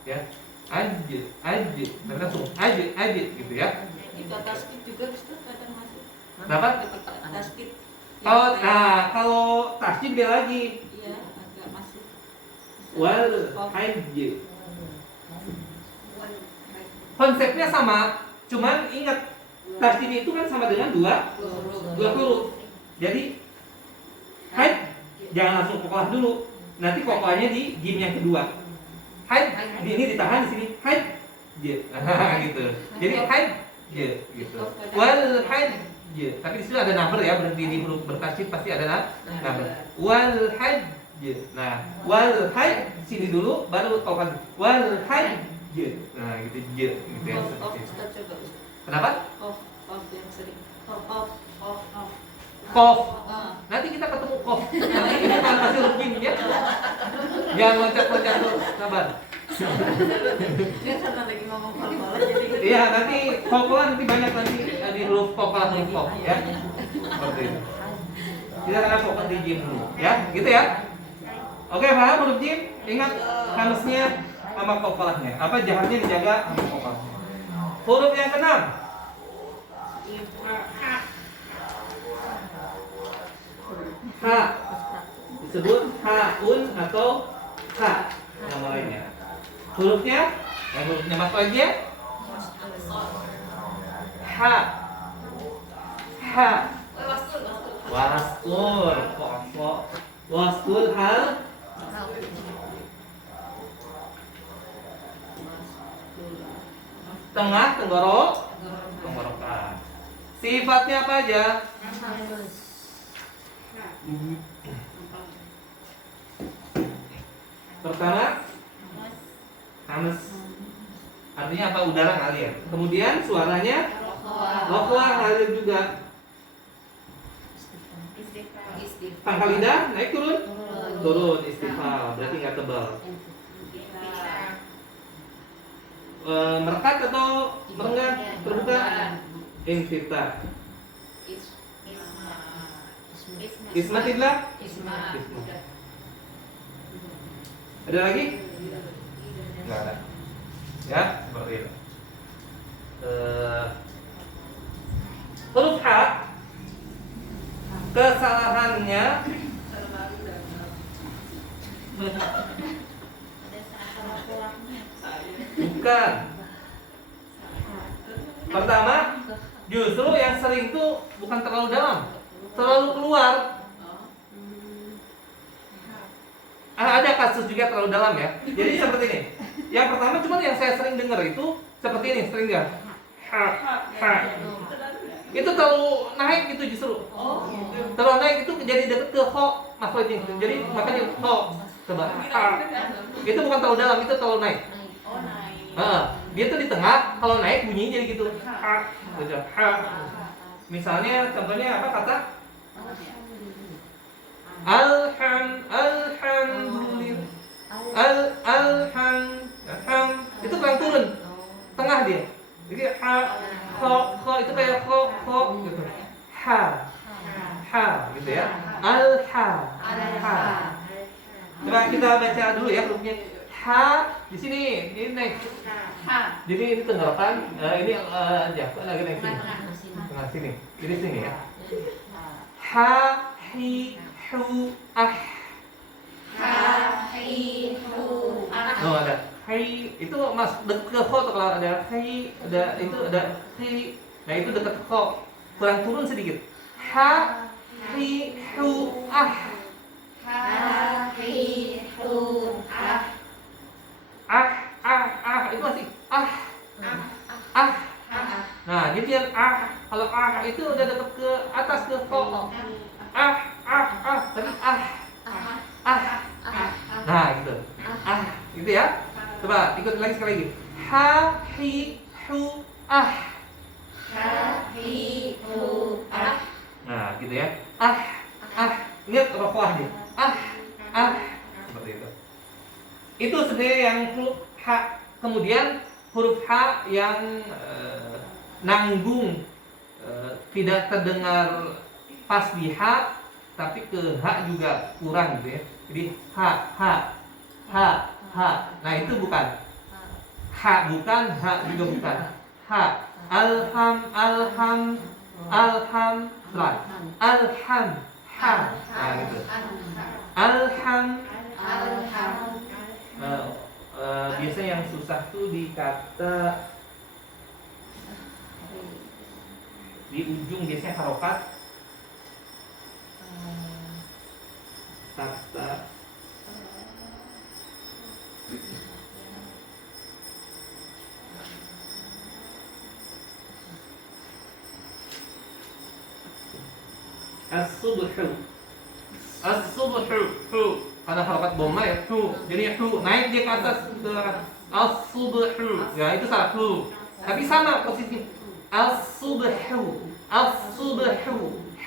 ya aja dan langsung aja gitu ya. Itu tasbih juga Ustaz kadang masuk. Kenapa? Tasbih. Kalau tasbih beda lagi. Iya. Wal hajj. Konsepnya sama, cuman ingat tasydid itu kan sama dengan dua huruf. Jadi hajj jangan langsung kokoh dulu. Nanti kokohnya di jim yang kedua. Hajj ini ditahan di sini. Hajj gitu. Jadi hajj gitu. Wal hajj. Tapi di situ ada number ya, berhenti di huruf bertasydid pasti ada number. Wal hajj. Nah, wal hajj sini dulu baru kokoh. Wal hajj. Nah, gitu gitu ya. Kenapa? Yang sering. Kof. Nanti kita ketemu kof. Nanti kita akan kasih rukin ya. Jangan loncat-loncat dulu, sabar. Dia karena lagi ngomong kokolah jadi Iya, nanti kokolah nanti banyak nanti di huruf kokolah huruf kof ya. Seperti itu. Kita akan fokus di jim dulu ya, gitu ya. Oke, paham huruf jim? Ingat hamsnya sama kokolahnya. Apa jaharnya dijaga sama kokolahnya. Huruf yang keenam. Ha disebut haun atau ha nama lainnya. Hurufnya, hurufnya masuk aja. Ha, ha. Wastul, kok wastul hal. Tengah tenggorokan. Sifatnya apa aja? Pertama, hamas. Artinya apa? Udara ngalir. Kemudian suaranya loklah ngalir juga. Pangkal lidah naik turun? Turun, istifal. Berarti nggak tebal. Merekat atau merenggang? Terbuka? Infitah. Ismatidlah. Ada lagi? Enggak ada. Ya, seperti itu. Huruf H kesalahannya bukan. Pertama, justru yang sering tuh bukan terlalu dalam, terlalu keluar. Ada kasus juga terlalu dalam ya. Jadi seperti ini. Yang pertama cuma yang saya sering dengar itu seperti ini, sering enggak? Ha. Itu terlalu naik gitu justru. Terlalu naik itu jadi deket ke ho maksudnya. Jadi makanya ho coba. Ha. Itu bukan terlalu dalam, itu terlalu naik. Dia tuh di tengah, kalau naik bunyinya jadi gitu. Ha. Gitu. Ha. Misalnya contohnya apa kata? Alhamdulillah. Itu kurang turun. Tengah dia. Jadi kho itu kayak kho gitu. Ha gitu ya. Ha. Coba kita baca dulu ya hurufnya. Ha di sini ini naik. Jadi ini tenggorokan, ini jatuh lagi naik sini. Tengah sini. Jadi sini ya. Ha hi hu ah. Oh ada hai itu mas dekat ke kho kalau ada hai ada itu ada hai. Nah itu dekat kho kurang turun sedikit. Ha hi hu ah. Itu masih Nah jadi yang kalau itu udah dekat ke atas ke kho. Tapi Nah gitu. Gitu ya. Coba ikut lagi sekali lagi. Ha hi hu ah. Nah gitu ya. Lihat rokoah dia. Seperti itu. Itu sebenarnya yang huruf H. Kemudian huruf H yang nanggung, tidak terdengar pas di H, tapi ke H juga kurang gitu ya. Jadi H. Nah itu bukan. H bukan, H juga bukan. H. Alham. Ha. Nah gitu. Alham. yang susah tuh di kata di ujung biasanya harokat. Kata as-subhu. As-subhu, hu. Karena harokat dhamma ya, hu. Jadi hu naik dia ke atas. As-subhu. Ya, itu salah hu. Tapi sama posisi. As-subhu. As-subhu.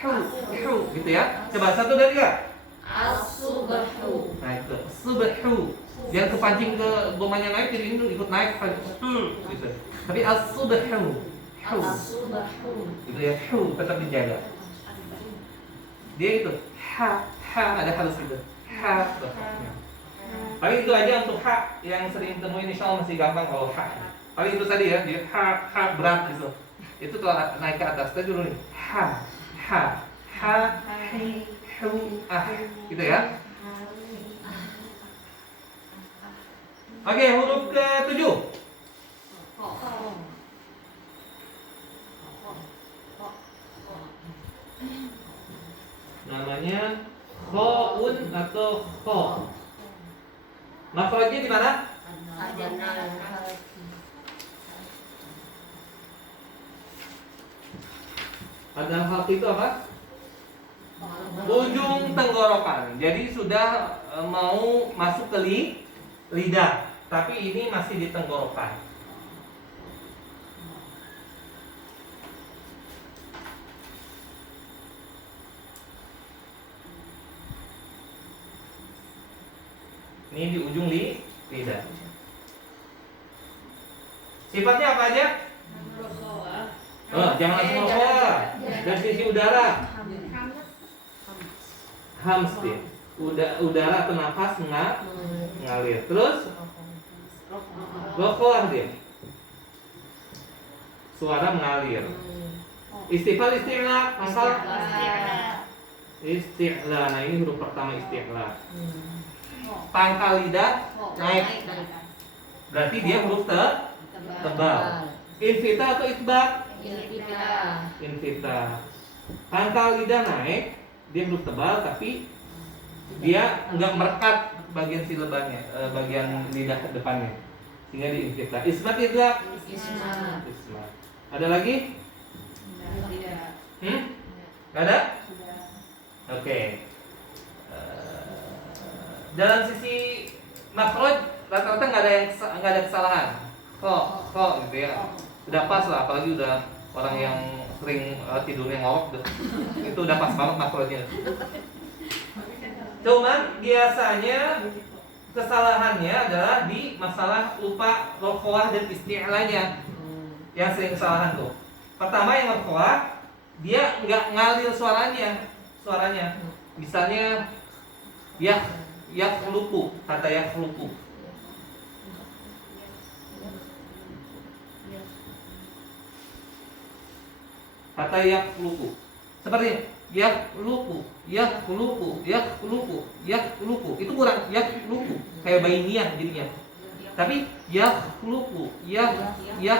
Hu. Gitu ya. Coba 1, 2, 3. As-subhu. Nah, itu subhu. Jangan kepancing ke dhammanya naik jadi ini ikut naik gitu. Tapi as-subhu. Hu. As-subhu. Gitu ya, hu tetap dijaga. Dia itu ha ada halus gitu. Ha. Paling itu aja untuk ha yang sering temuin, insyaallah masih gampang kalau ha. Paling itu tadi ya, dia ha berat gitu. Itu kalau naik ke atas tadi dulu nih. Ha hi hu gitu ya. Oke, huruf ke-7. Namanya khoun atau kho. Makhrajnya di mana? Adnal Adnal halq itu apa? Ujung tenggorokan. Jadi sudah mau masuk ke lidah, tapi ini masih di tenggorokan. Ini di ujung lidah. Sifatnya apa aja? Jangan langsung rokok. Dari sisi udara. Hams dia. Udara atau nafas ngalir. Terus rokok dia. Suara mengalir. Istifal, isti'la, pangkal isti'la. Nah, ini huruf pertama isti'la. Pangkal lidah naik. Berarti dia huruf tebal. Invita atau itbaq? Invita. Pangkal lidah naik, dia huruf tebal tapi dia nggak merekat bagian silebannya, bagian lidah depannya, sehingga di invita. Ismat idlaq. Ismat. Ada lagi? Nggak ada? Oke. Dalam sisi makhraj rata-rata nggak ada kesalahan. Kok gitu ya. Udah pas lah, apalagi udah orang yang sering tidurnya ngorok itu udah pas banget makhrajnya. Cuman biasanya kesalahannya adalah di masalah lupa rokhawah dan isti'lanya. Yang sering kesalahan tuh. Pertama yang rokhawah, dia nggak ngalir suaranya. Misalnya yakhluqu, kata yakhluqu. Kata yakhluqu. Seperti yakhluqu. Itu kurang yakhluqu. Kayak bainiyah jadinya. Tapi yakhluqu,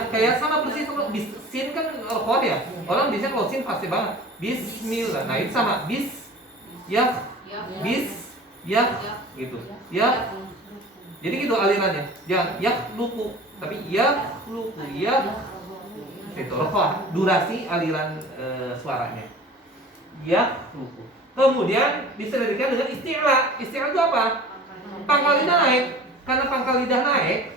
kayak sama persis kalau sin kan rokhawah ya. Orang biasanya kalau sin pasti banget. Bismillah. Nah, itu sama bis gitu. Jadi gitu alirannya. Jangan yakhluqu, tapi yakhluqu. Itu rokhawah, durasi aliran suaranya. Yakhluqu. Kemudian diselidikkan dengan isti'la. Isti'la itu apa? Pangkal lidah naik. Karena pangkal lidah naik,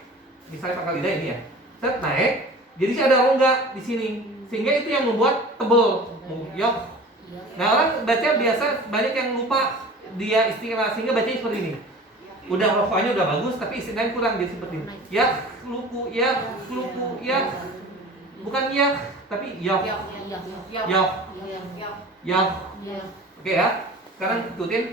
misalnya pangkal lidah ini ya, set naik, jadi ada rongga di sini, sehingga itu yang membuat tebel. Nah, orang baca biasa banyak yang lupa dia istilah, sehingga bacanya seperti ini. Udah rokhawahnya udah bagus, tapi istilahnya kurang, dia seperti ini. Yakhluqu, bukan tapi Oke ya. Sekarang ikutin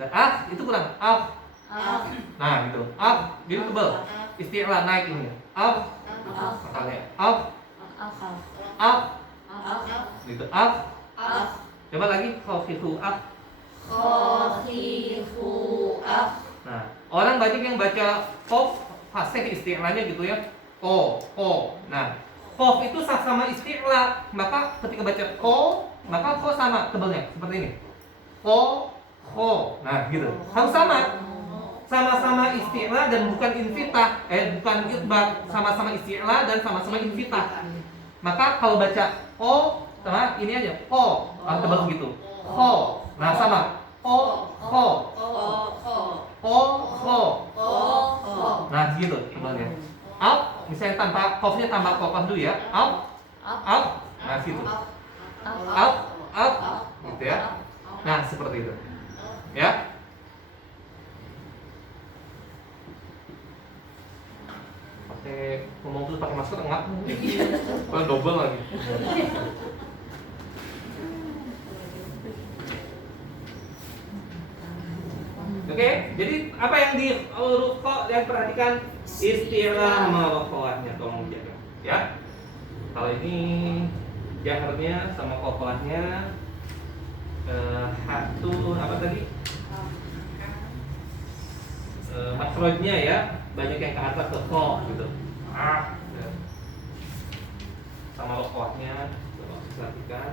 dan itu kurang nah gitu jadi tebal istilah naik ini makanya gitu coba lagi khafifu Khafifu akh. Nah, orang banyak yang baca kof fasih istilahnya gitu ya. Ko. Nah, kof itu sama istilah, maka ketika baca maka ko sama tebalnya seperti ini. Ko. Nah, gitu. Harus sama-sama istilah dan bukan infitah, bukan itbaq, sama-sama istilah dan sama-sama infitah. Maka kalau baca sama ini aja, harus tebal begitu. Nah, sama. Nah, gitu tebalnya. Out, misalnya tanpa kofnya tambah kof dulu ya. Out. Nah, situ. Out. Gitu ya. Nah, seperti itu. Ya. Ngomong terus pakai masker enggak? Kalau double lagi. Oke, jadi apa yang di rukuk yang perhatikan istilah marokowahnya, tolong jaga ya. Kalau ini jaharnya sama kokohnya apa tadi? Makhrajnya ya, banyak yang ke atas ke ko gitu. Sama rokohnya, coba perhatikan.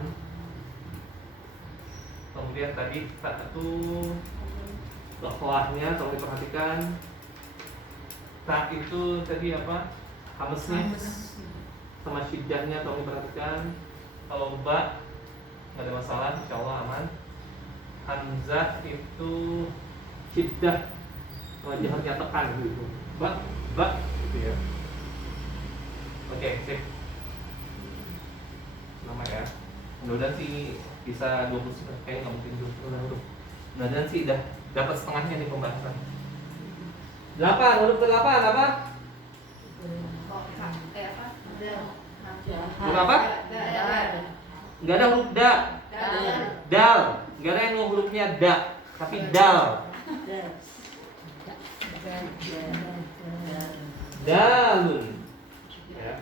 Kemudian tadi satu rokohnya, tolong diperhatikan. Tak itu tadi apa? Hamesnya sama syiddahnya, tolong diperhatikan. Kalau ba nggak ada masalah, insya Allah aman. Hamzah itu syiddah, jaharnya tekan gitu. Ba gitu ya. Oke, sip. Nama ya. Mudah-mudahan sih bisa 20, kayaknya nggak mungkin 20. Mudah-mudahan sih udah dapat setengahnya nih pembahasan. 8, huruf ke-8 apa? Huruf apa? Nggak ada huruf da. Dal. Nggak ada yang hurufnya da, tapi dal. Dalun. Ya.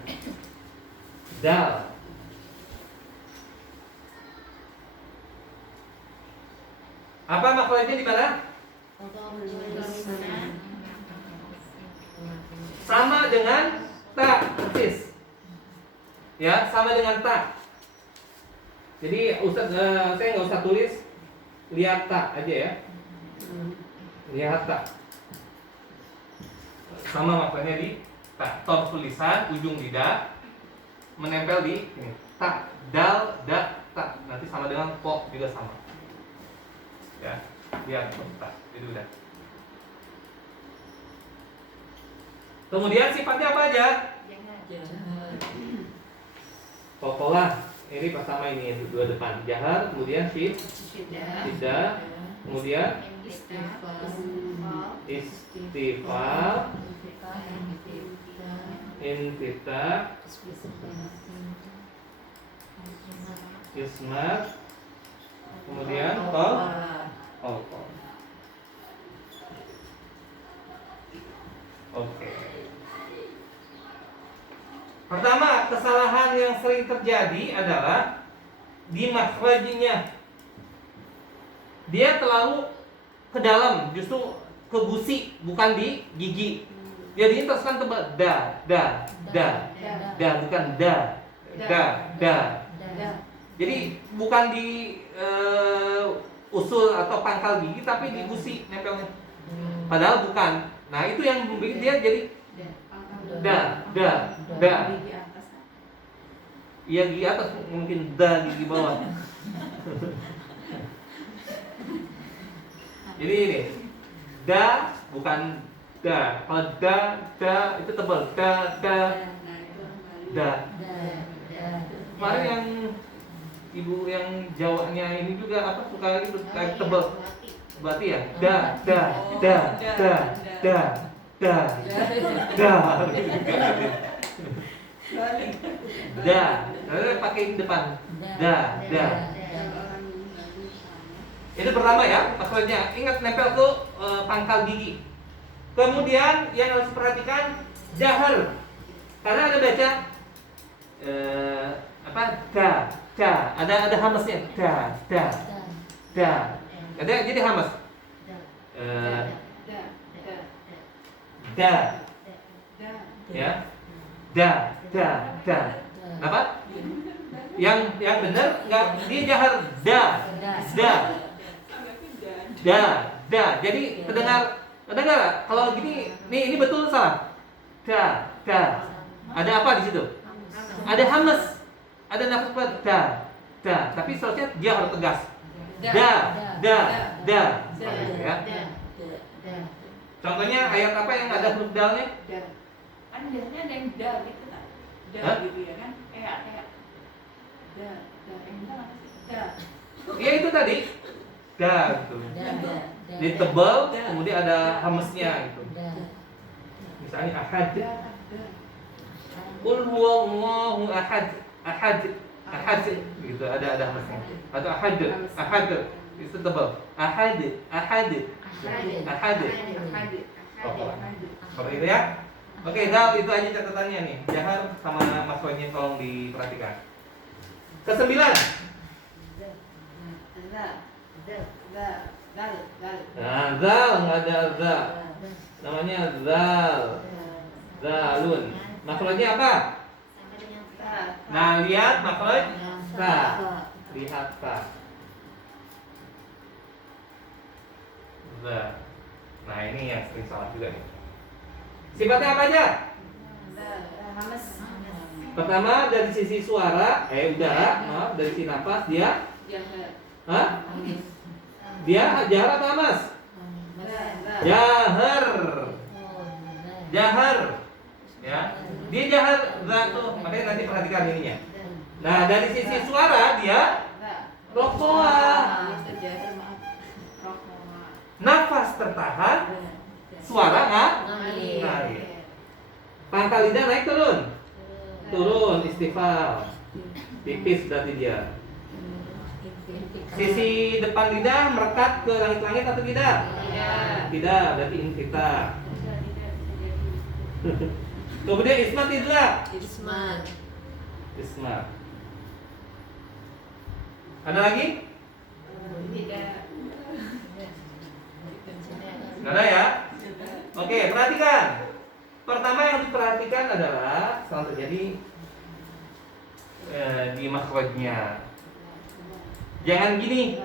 Dal. Apa makhluknya di mana? Sama dengan ta, persis. Ya, sama dengan ta. Jadi saya nggak usah tulis, lihat ta aja ya. Lihat ta. Sama maknanya di ta. Torful lisan, ujung lidah menempel di ini. Ta, dal, da, ta. Nanti sama dengan ko juga sama. Ya, lihat ta. Itu udah. Kemudian sifatnya apa aja? Kokolah. Ini pertama ini dua depan. Jahar, kemudian syiddah, kemudian istifal, infitah, ismat, kemudian qol. Oke. Pertama, kesalahan yang sering terjadi adalah di makhrajnya. Dia terlalu ke dalam, justru ke gusi, bukan di gigi. Jadi teruskan tebal da, bukan da. Jadi bukan di usul atau pangkal gigi, tapi di gusi nempelnya. Padahal bukan. Nah, itu yang membuat dia jadi da. Iya, gigi atas, mungkin da gigi bawah. Jadi ini da bukan da. Kalau da itu tebal. Da. Kemarin yang ibu yang Jawanya ini juga apa suka gitu kayak tebal. Berarti ya da. Lalu pakai di depan. Da. Itu pertama ya, maksudnya ingat nempel tuh pangkal gigi. Kemudian yang harus perhatikan jahar. Karena ada baca da. Ada hamesnya da. Jadi hamas. Da. Da, ya. Da. Apa? Yang benar nggak, dia jahar da. Jadi terdengar nggak? Kalau gini, ini betul salah. Da. Ada apa di situ? Ada hamas, ada nafas kuat da. Tapi seharusnya dia harus tegas. Da. Ya. Contohnya ayat apa yang ada huruf dalnya? Kan biasanya ada yang da gitu kan? Da Hah? gitu ya kan? Kayak da. Yang da apa sih? Da. Iya itu tadi. Da gitu. Jadi tebal, kemudian ada hamesnya gitu. Misalnya ahad. Qul huwallahu ahad gitu, ada hamesnya. Atau ahad itu tebal. Ahad. Seperti itu ya. Oke, dal itu aja catatannya nih. Jahar sama makhrajnya tolong diperhatikan. Kesembilan. Nah, zal nggak ada za. Namanya zal. Zalun. Makhrajnya apa? Nah, lihat makhraj ta. Lihat ta. Za. Nah, ini yang sering salah juga nih. Sifatnya apa aja? Pertama dari sisi suara, udara, maaf, dari sisi nafas dia, dia jahar apa hamas? Jahar, ya. Dia jahar tuh, makanya nanti perhatikan ininya. Nah, dari sisi suara dia rokoa. Nafas tertahan, suara ngalir. Pangkal lidah naik turun istifal. Tipis berarti dia. Sisi depan lidah merekat ke langit-langit atau tidak? Tidak, berarti infitah. Kemudian ismat idlaq. Ismat. Ada lagi? Nggak ada ya? Oke, perhatikan. Pertama yang diperhatikan adalah selalu terjadi di makhrajnya. Jangan gini.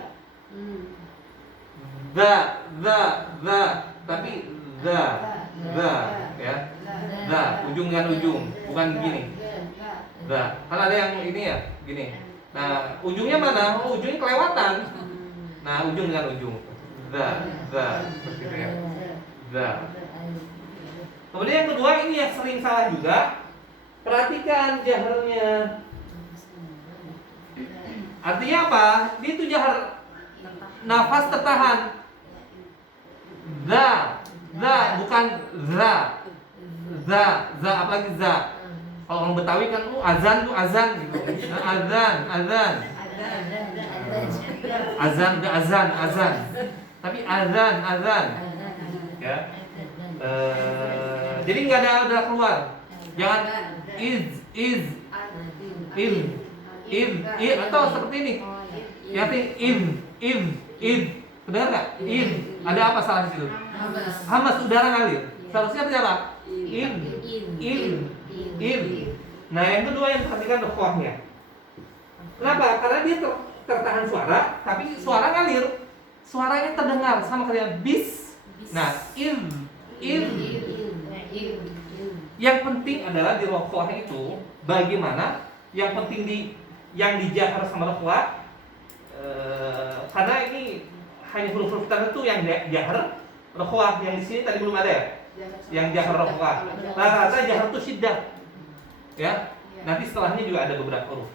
Tapi ya. Ujung dengan ujung, bukan gini. Kan ada yang ini ya, gini. Nah, ujungnya mana? Ujungnya kelewatan. Nah, ujung dengan ujung. Seperti itu ya. Kemudian yang kedua, ini yang sering salah juga. Perhatikan jaharnya. Artinya apa? Dia itu jahar nafas tertahan. Bukan za apalagi za. Kalau orang Betawi kan azan gitu. Nah, azan. Tapi azan. Ya. Jadi nggak ada keluar. Jangan atau seperti ini. Ya, benar nggak? Ada apa salah di situ? Hamas udara ngalir. Seharusnya apa? Nah, yang kedua yang perhatikan rokhwahnya. Kenapa? Karena dia tertahan suara, tapi suara ngalir. Suaranya terdengar sama kayak bis. Nah, yang penting adalah di rokhwah itu bagaimana yang penting yang dijahar sama rokhwah, karena ini hanya huruf-huruf tertentu yang jahar rokhwah, yang di sini tadi belum ada ya, yang jahar rokhwah. Rata-rata jahar itu syiddah, ya. Nanti setelahnya juga ada beberapa huruf.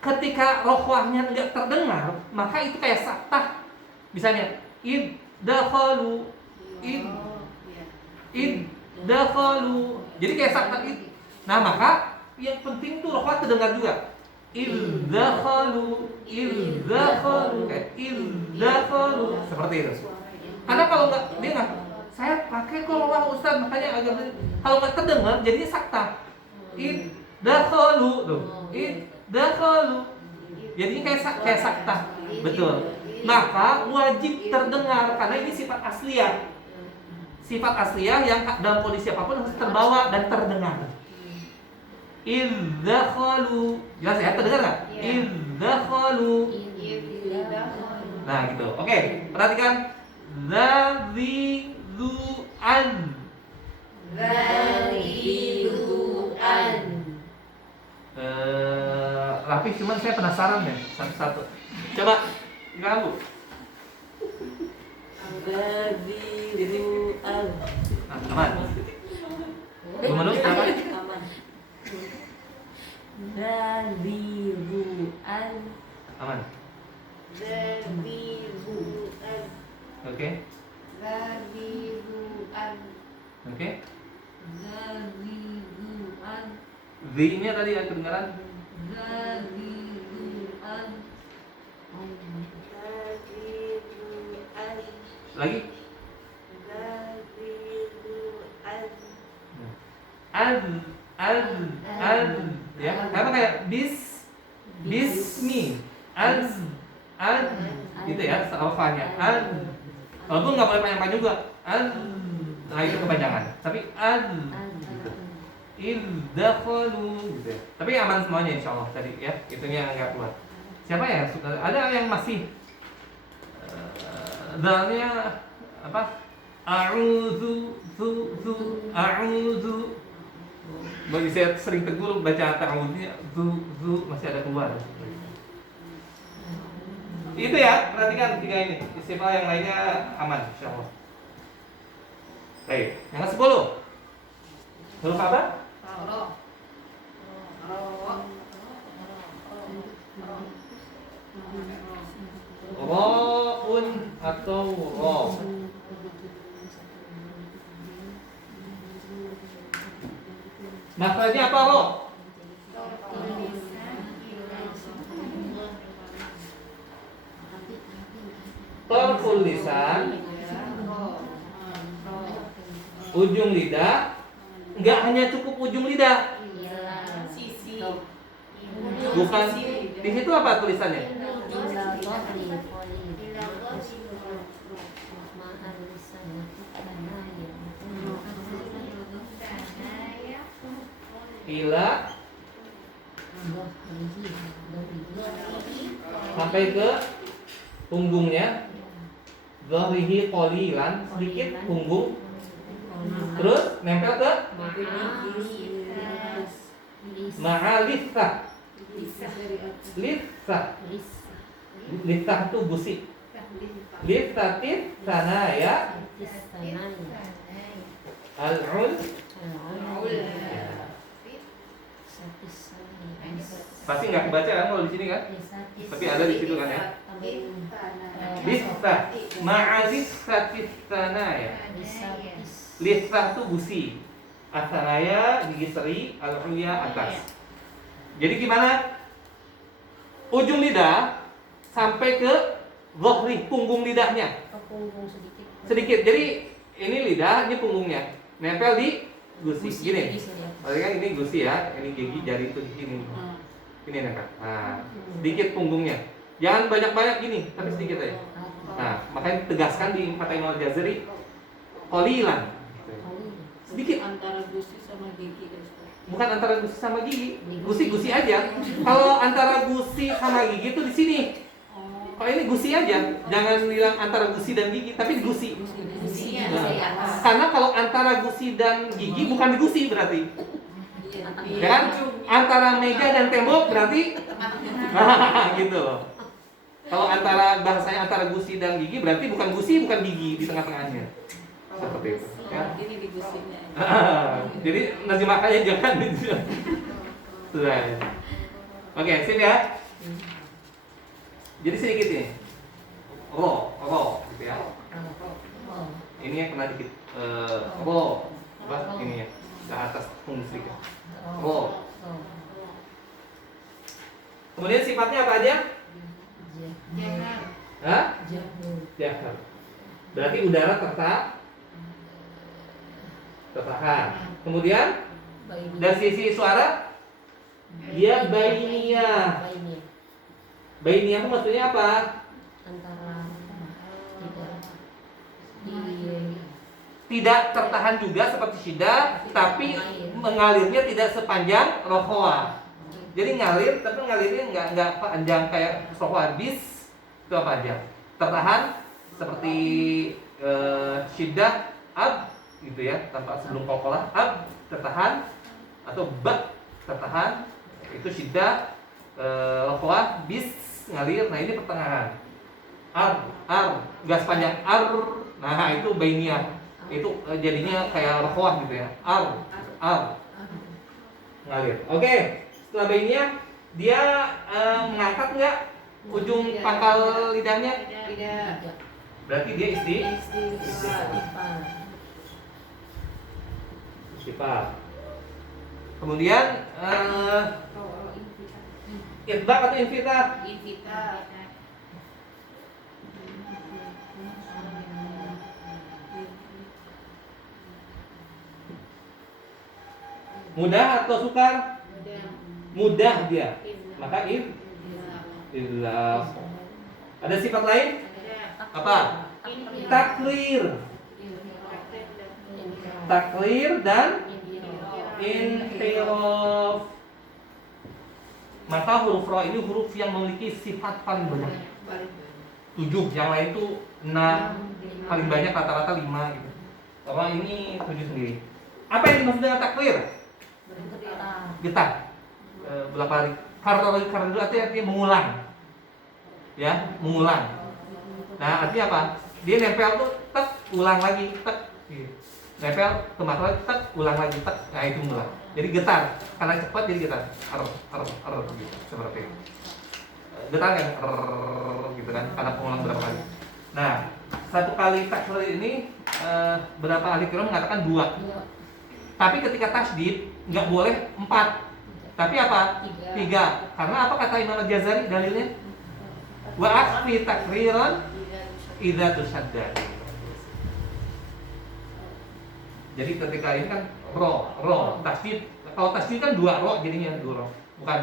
Ketika rokhwahnya nggak terdengar, maka itu kayak saktah. Misalnya dakhalu. Jadi kayak saktah itu. Nah, maka yang penting tuh rokhwah terdengar juga. Dakhalu. Seperti itu. Karena kalau nggak, dia nggak, saya pakai rokhwah Ustaz, makanya agak, kalau nggak terdengar jadinya saktah. Dakhalu tuh. Dakhalu. Jadinya kayak sakta. Betul. Maka wajib terdengar karena ini sifat asliyah. Sifat asliyah yang dalam kondisi apapun harus terbawa dan terdengar. Idzakhalu. Jelas ya, terdengar enggak? Idzakhalu. Nah, gitu. Oke, perhatikan zazizuan. Zazizuan. Rapi, cuman saya penasaran deh satu-satu. Coba, gimana Bu? Zazizuan. Aman. Bu Manu, apa? Aman. Zazizuan. Aman. Zazizuan. Oke. Zazizuan. Oke. Zazizuan. Z-nya tadi ada kedengaran? Zazizuan. Zazizuan. Lagi? Zazizuan. Az, ya. Apa kayak bismi, az, gitu ya, alfanya. Walaupun nggak boleh panjang-panjang juga. Nah itu kepanjangan. Tapi gitu. Izdakhalu, gitu ya. Tapi aman semuanya insya Allah tadi ya. Itunya nggak keluar. Siapa ya? Ada yang masih dalnya apa? A'udzu, a'udzu. Bagi saya sering tegur baca ta'awudnya zu masih ada keluar. Itu ya, perhatikan tiga ini. Istilah yang lainnya aman insyaallah. Baik, yang ke-10. Huruf apa? Ra'un atau ra. Maknanya apa lo? Torful lisan, ujung lidah. Enggak hanya cukup ujung lidah. Bukan. Di situ apa tulisannya? Ila sampai ke punggungnya. Dhahrihi qalilan, sedikit punggung. Terus nempel ke ma'alithah. Lithah. Lithah itu gusi. Lithatif sanaya al-ul. Pasti nggak kebaca kan kalau di sini kan? Tapi ada di situ kan ya? Lithah, ma'alithah sanaya. Lithah itu gusi. Asanaya gigi seri, al-ulya atas. Jadi gimana? Ujung lidah sampai ke dhahri, punggung lidahnya. Sedikit. Jadi ini lidah, ini punggungnya. Nempel di gusi. Gini. Berarti kan ini gusi ya, ini gigi jari itu di sini. Ini nempel. Nah, sedikit punggungnya. Jangan banyak-banyak gini, tapi sedikit aja. Nah, makanya tegaskan di Fathain al-Jazari qalilan. Sedikit. Antara gusi sama gigi. Bukan antara gusi sama gigi. Gusi aja. Kalau antara gusi sama gigi itu di sini. Kalau ini gusi aja. Jangan bilang antara gusi dan gigi, tapi di gusi. Nah, karena kalau antara gusi dan gigi bukan di gusi berarti. Ya kan? Antara meja dan tembok berarti gitu loh. Kalau antara bahasanya antara gusi dan gigi berarti bukan gusi, bukan gigi di tengah-tengahnya. Seperti itu. Ya. Ini di gusinya. Jadi nerjemahkannya jangan gitu. Sudah. Oke, sip ya. Jadi sedikit ini. Ro, gitu ya. Ini yang kena dikit. Ro, apa ini ya? Ke atas punggung sedikit. Ro. Kemudian sifatnya apa aja? Hah? Jahar. Berarti udara tertahan. Kemudian dari sisi suara dia bainiyah. Bainiyah itu maksudnya apa? Antara Tidak tertahan juga seperti syiddah, tapi mengalirnya tidak sepanjang rokhwa. Jadi ngalir, tapi ngalirnya nggak panjang kayak rokhwa. Bis itu apa aja? Tertahan seperti syiddah, ab gitu ya, tanpa sebelum qalqalah, ab tertahan, atau ba tertahan, itu syiddah, rokhwa, bis ngalir. Nah ini pertengahan. Ar nggak sepanjang ar. Nah itu bainiyah. Itu jadinya kayak rokhwah gitu ya. Ar ngalir. Oke, setelah bainiyah dia mengangkat nggak ujung pangkal lidahnya? Tidak. Berarti dia istighfar. istifal. Kemudian itbaq atau infitah? Infitah. Mudah atau sukar? Mudah dia. Maka illa. Ada sifat lain? Apa? Takrir. Takrir dan inhiraf. Maka huruf ra ini huruf yang memiliki sifat paling banyak. 7, yang lain tuh 6, paling banyak rata-rata 5 gitu. Kalau ini 7 sendiri. Apa yang dimaksud dengan takrir? Getah. Berapa kali? Karena dulu artinya mengulang. Ya, mengulang. Nah, artinya apa? Dia nempel tuh tek, ulang lagi, tek. Gitu. Nempel ke mata lagi, tek, ulang lagi, tek. Nah, itu mengulang. Jadi getar. Karena cepat jadi getar. Gitu. Seperti itu. Getar kan? Gitu kan? Karena pengulang berapa kali. Nah, satu kali takrir ini berapa ahli qiraah mengatakan 2. Tapi ketika tasdid nggak boleh 4, tapi apa? 3. Karena apa kata Imam Al-Jazari dalilnya? Wa akhfi takriran idza tusaddad. Jadi ketika ini kan ro tasdid. Kalau tasdid kan 2 ro jadinya 2 ro. Bukan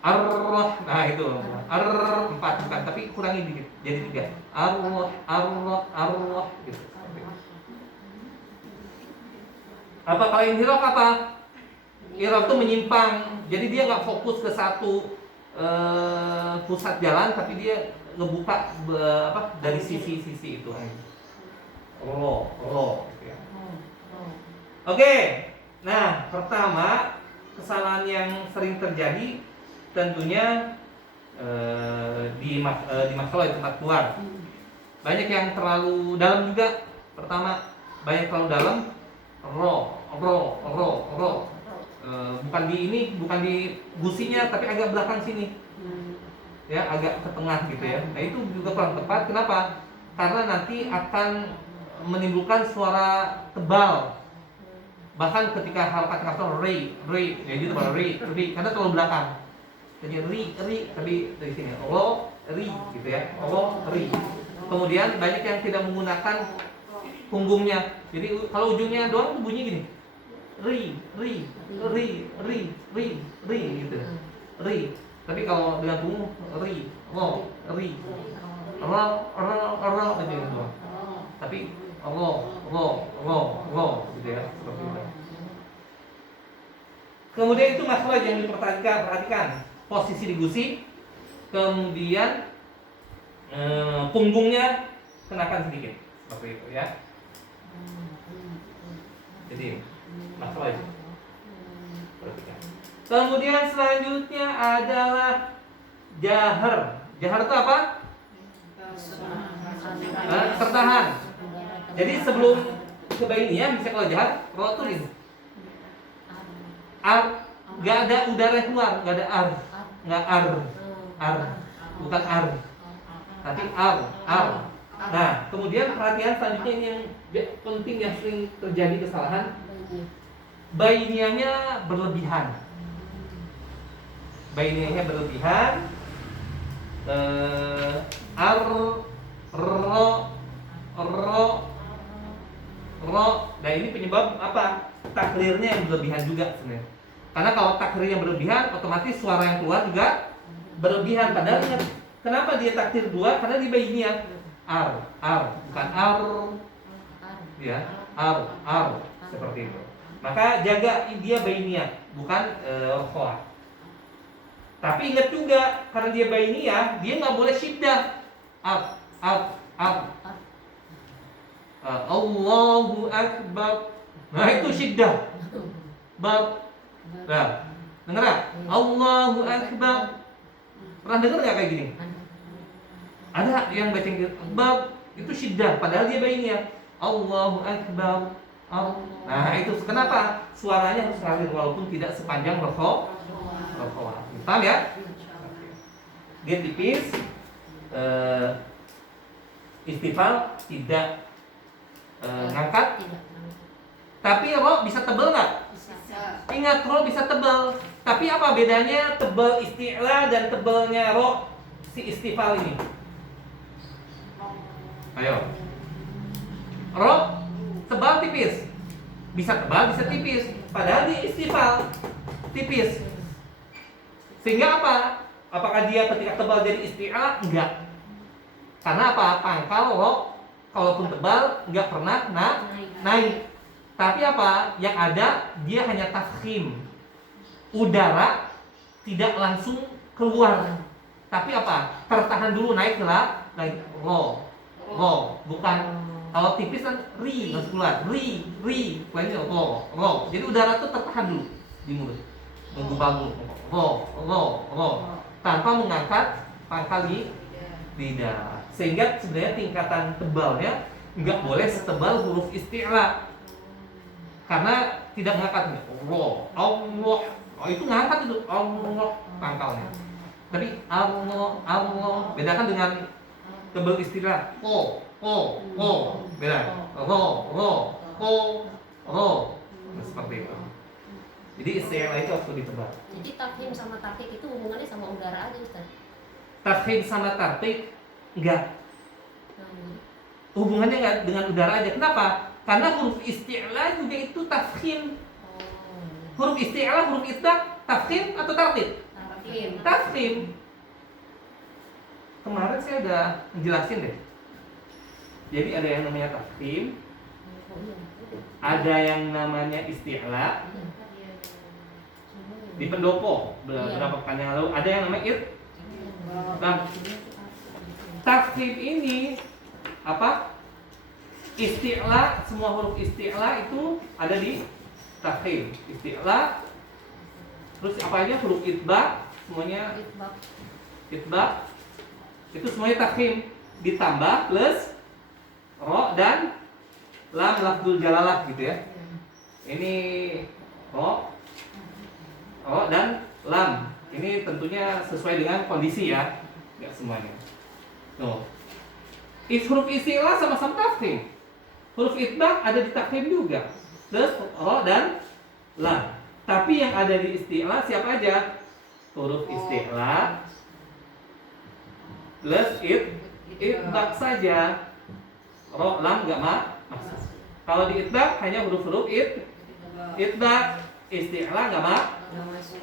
ar-roh. Nah itu ar 4 bukan, tapi kurangi dikit jadi 3. Ar-roh gitu. Apa kalau inhiraf apa? Inhiraf itu menyimpang. Jadi dia nggak fokus ke satu pusat jalan, tapi dia ngebuka dari sisi-sisi itu. Ro gitu ya. Oke. Nah, pertama kesalahan yang sering terjadi tentunya di masalah di tempat keluar. Banyak yang terlalu dalam juga. Pertama, banyak terlalu dalam. Ro. Bukan di gusinya, tapi agak belakang sini. Ya, agak ke tengah gitu ya. Nah, itu juga kurang tepat. Kenapa? Karena nanti akan menimbulkan suara tebal. Bahkan ketika harakat kata re, ya gitu Pak, re, karena terlalu belakang. Jadi ri, tapi dari sini ri gitu ya. Ri. Kemudian banyak yang tidak menggunakan punggungnya. Jadi kalau ujungnya doang tuh bunyi gini. Ri gitu. Ri. Tapi kalau dengan punggung ri aja gitu. Tapi gitu ya, seperti itu. Kemudian itu masalah yang perhatikan posisi di gusi. Kemudian punggungnya kenakan sedikit, seperti itu ya. Jadi masalah itu perhatikan. Kemudian selanjutnya adalah jahar. Jahar itu apa? Tertahan. Jadi sebelum kebainiyah bisa kalau jahar, ro tuh ini. Nggak ada udara yang keluar, nggak ada nggak bukan tapi Nah, kemudian perhatian selanjutnya ini yang penting, yang sering terjadi kesalahan, bainiyahnya berlebihan. Nah ini penyebab apa? Taklirnya yang berlebihan juga sebenarnya. Karena kalau taklir yang berlebihan, otomatis suara yang keluar juga berlebihan. Padahal ingat, kenapa dia takdir 2? Karena di bainiyah bukan ya, seperti itu. Maka jaga dia bainiyah, bukan rokhawah. Tapi ingat juga, karena dia bainiyah, dia nggak boleh syiddah. Allahu Akbar. Nah itu syiddah. Nah, dengar nggak? Allahu Akbar. Pernah dengar nggak kayak gini? Ada yang baca gitu, itu syiddah, padahal dia bainiyah. Allahu Akbar. Nah itu kenapa? Suaranya harus ngalir walaupun tidak sepanjang rokhawah. Paham ya? Dia tipis, istifal tidak ngangkat. Tapi ro bisa tebal nggak? Ingat, ro bisa tebal. Tapi apa bedanya tebal isti'la dan tebalnya ro si istifal ini? Ayo. Ro tebal tipis. Bisa tebal, bisa tipis. Padahal di istifal tipis. Sehingga apa? Apakah dia ketika tebal jadi isti'la? Enggak. Karena apa? Pangkal ro kalaupun tebal enggak pernah naik. Tapi apa? Yang ada dia hanya tafkhim. Udara tidak langsung keluar. Tapi apa? Tertahan dulu naik naik ro. Bukan kalau tipis kan ri langsung keluar. Ri, lainnya ro. Jadi udara itu tertahan dulu di mulut. Menggubal ro. Tanpa mengangkat pangkal di lidah. Sehingga sebenarnya tingkatan tebalnya nggak boleh setebal huruf isti'la. Karena tidak mengangkat ro, Allah. Itu ngangkat itu Allah pangkalnya. Tapi Allah bedakan dengan tebal istilah beda. Ro. Nah, seperti itu. Jadi istilah itu harus ditebal. Jadi tafhim sama tarkik itu hubungannya sama udara aja, Ustaz? Tafhim sama tarkik enggak. Hubungannya enggak dengan udara aja. Kenapa? Karena huruf isti'la juga itu tafkhim. Huruf isti'la, huruf itbaq, tafkhim atau tartib? Tafkhim. Kemarin saya udah menjelasin deh. Jadi ada yang namanya tafkhim, ada yang namanya isti'la. Di pendopo beberapa pekan yang lalu ada yang namanya Nah, tafkhim ini apa? Isti'la, semua huruf isti'la itu ada di tafkhim. Isti'la, terus apa aja huruf itbaq, semuanya itbaq, itu semuanya tafkhim. Ditambah plus ro dan lam lafzul jalalah gitu ya. Ini ro dan lam. Ini tentunya sesuai dengan kondisi ya, nggak semuanya. Tuh, huruf isti'la sama-sama tafkhim. Huruf itbaq ada di tafkhim juga, plus ro dan lam. Tapi yang ada di isti'la siapa aja? Huruf isti'la plus itbaq saja. Ro lam nggak masuk. Kalau di itbaq hanya huruf-huruf itbaq, isti'la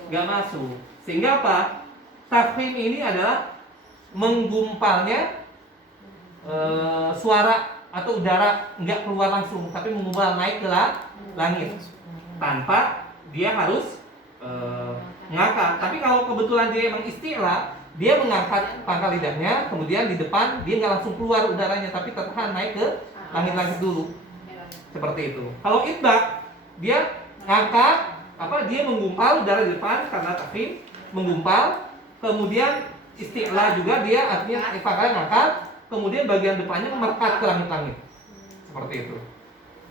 nggak masuk. Sehingga apa? Tafkhim ini adalah menggumpalnya suara atau udara nggak keluar langsung, tapi menggumpal naik ke langit tanpa dia harus ngangkat. Tapi kalau kebetulan dia emang isti'la, dia mengangkat pangkal lidahnya, kemudian di depan dia nggak langsung keluar udaranya, tapi tertahan naik ke langit-langit dulu. Seperti itu. Kalau itbaq, dia ngangkat dia menggumpal udara di depan karena tafkhim, menggumpal, kemudian isti'la juga dia artinya pangkalnya ngangkat, kemudian bagian depannya merekat ke langit-langit. Seperti itu.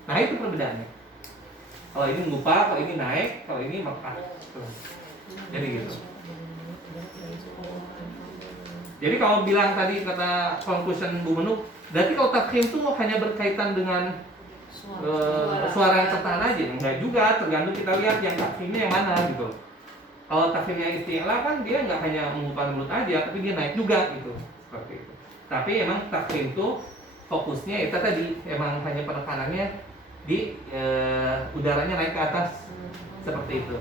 Nah, itu perbedaannya. Kalau ini menggumpal, kalau ini naik, kalau ini merekat. Jadi gitu. Jadi kalau bilang tadi kata conclusion Bu Menuk, berarti kalau tafkhim itu hanya berkaitan dengan suara yang tertahan aja? Enggak juga, tergantung kita lihat yang tafkhimnya yang mana gitu. Kalau tafkhimnya isti'la kan dia nggak hanya menggumpal mulut aja, tapi dia naik juga gitu. Seperti itu. Tapi emang tafkhim itu fokusnya itu tadi emang hanya penekanannya di udaranya naik ke atas seperti itu.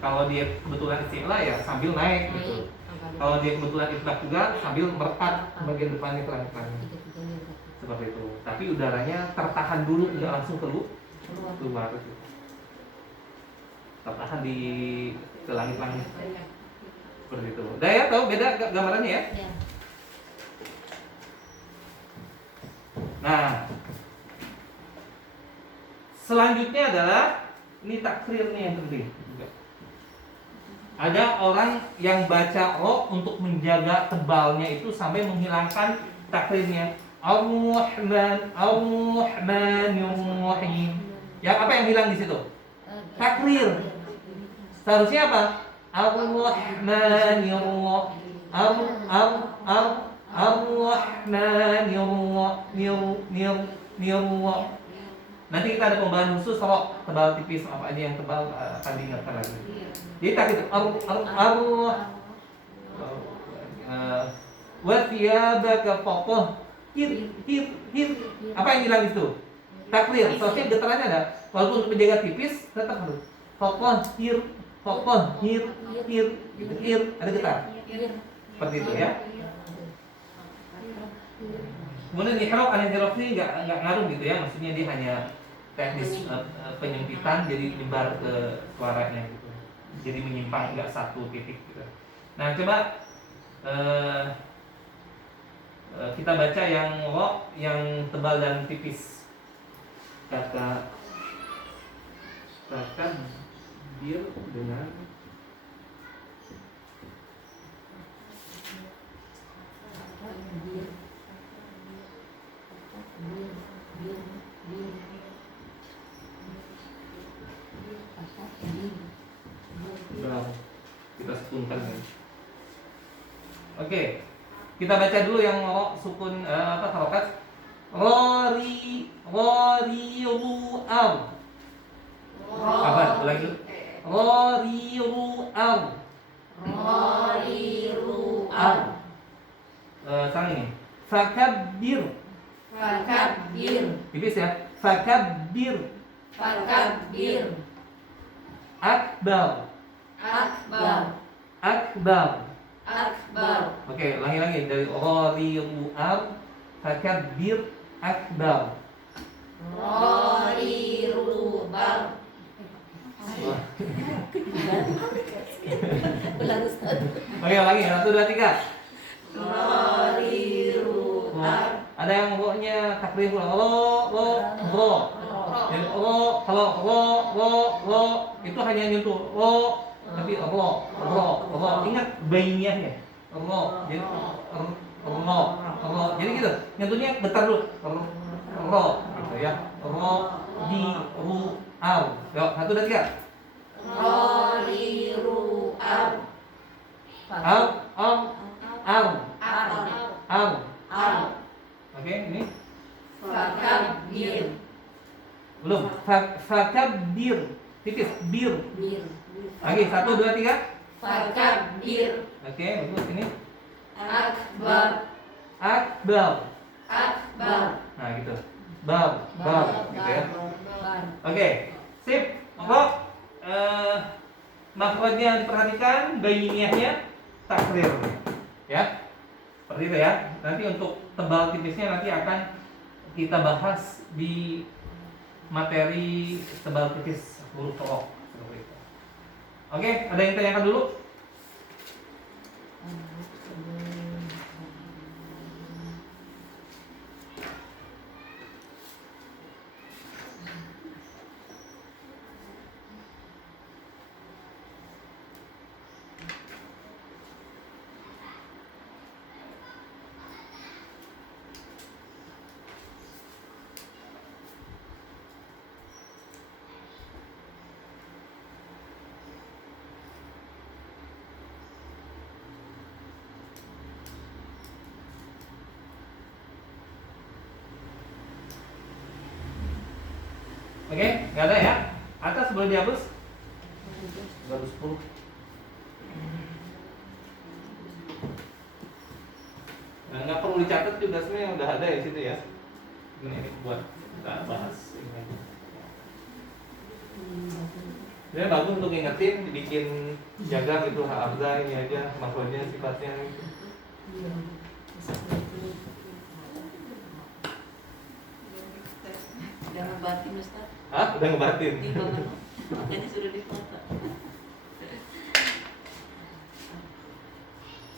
Kalau dia kebetulan isti'la ya sambil naik gitu. Kalau dia kebetulan itlaq juga sambil merepat bagian depannya ke langit-langit. Tiga-tiganya berarti. Seperti itu. Tapi udaranya tertahan dulu, nggak langsung keluar itu. Tertahan di ke langit-langit. Seperti itu. Udah ya, tahu beda gambarannya ya? Ya. Nah, selanjutnya adalah ini takrir nih yang penting. Ada orang yang baca ro untuk menjaga tebalnya itu sampai menghilangkan takrirnya. Ar-Rahman, Ar-Rahmanir-Rahim. Yang apa yang hilang di situ? Takrir. Seharusnya apa? Ar-Rahmanir-Rahim. Nanti kita ada pembahasan khusus kalau tebal tipis apa aja yang tebal akan diingatkan lagi. Jadi tak itu wa thiyabaka faqahhir. Apa yang hilang itu? Takrir. Soalnya getarannya ada. Walaupun untuk menjaga tipis tetap harus faqahhir. Hir, ada getar. Seperti itu ya. Kemudian ihraq al-inhiraf ini enggak ngaruh gitu ya. Maksudnya dia hanya teknis penyempitan jadi nyebar ke suaranya gitu. Jadi menyimpang enggak satu titik gitu. Nah, coba kita baca yang ro yang tebal dan tipis. Kata bir dengan kita sukunkan kan. Oke. Kita baca dulu yang ro sukun harokat. Ru al. Apa? Ulangi dulu. Ru al. Sekarang ini. Fakabbir. Tipis ya. Fakabbir. Akbar. Oke, ulangi lagi dari ghariru al fakabbir akbar. Ulang Ustaz. Oke, ulangi 1 2 3. Ada yang ro-nya takrir ro. Jadi kalau ro itu hanya nyentuh ro, tapi ro. Ingat bainiyahnya. Ro. Jadi ro. Jadi gitu. Nyentuhnya bentar dulu. Ro gitu ya. Ro di ru al. Yuk, 1 2 3. Al. Oke, ini belum. Fakabbir. Tipis bir. Lagi 1 2 3. Oke, bagus ini. Akbar. Nah, gitu. Bar gitu ya. Oke, sip. Kok makhrajnya diperhatikan, bainiyahnya takrir. Ya. Seperti itu ya. Nanti untuk tebal tipisnya nanti akan kita bahas di materi tebal tipis huruf ro seperti itu. Oke, ada yang tanyakan dulu? Oke, nggak ada ya? Atas boleh dihapus? Baru 10. Nah, nggak perlu dicatat juga sebenarnya udah ada ya situ ya. Ini buat kita bahas ini aja. Dia bagus untuk ngingetin, dibikin jaga gitu abza ini aja makronya sifatnya gitu. Udah ngebatin Ustaz. Hah? Udah ngebatin? Di bawah. Makanya sudah difoto.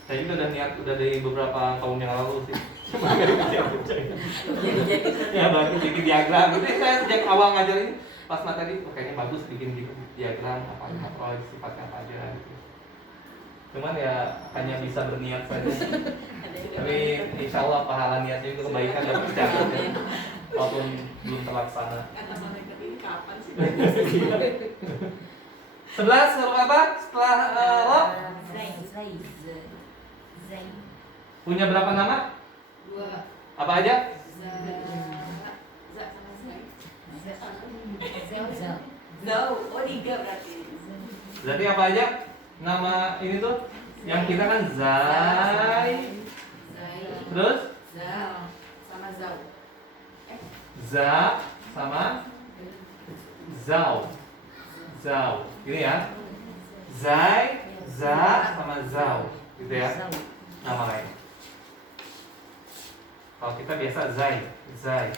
Saya juga udah niat udah dari beberapa tahun yang lalu sih. Cuma nggak dibaca. Ya bagus bikin diagram. Itu saya sejak awal ngajarin pas materi, kayaknya bagus bikin gitu diagram apa sifatnya apa aja gitu. Cuman ya hanya bisa berniat saja. Tapi insya Allah pahala niatnya itu kebaikan dan tercatat ya. Walaupun belum terlaksana. Kata mereka ini kapan sih? 11 huruf apa? Setelah roh punya berapa nama? 2. Apa aja? Za sama Zai. Zau. Oh 3 berarti. Berarti apa aja? Nama ini tuh yang kita kan Zai, Zai. terus Zau sama Zau. Za sama Zau. Zau. Ini ya. Zai, Za sama Zau. Gitu ya. Nama lain. Kalau kita biasa Zai. Zai,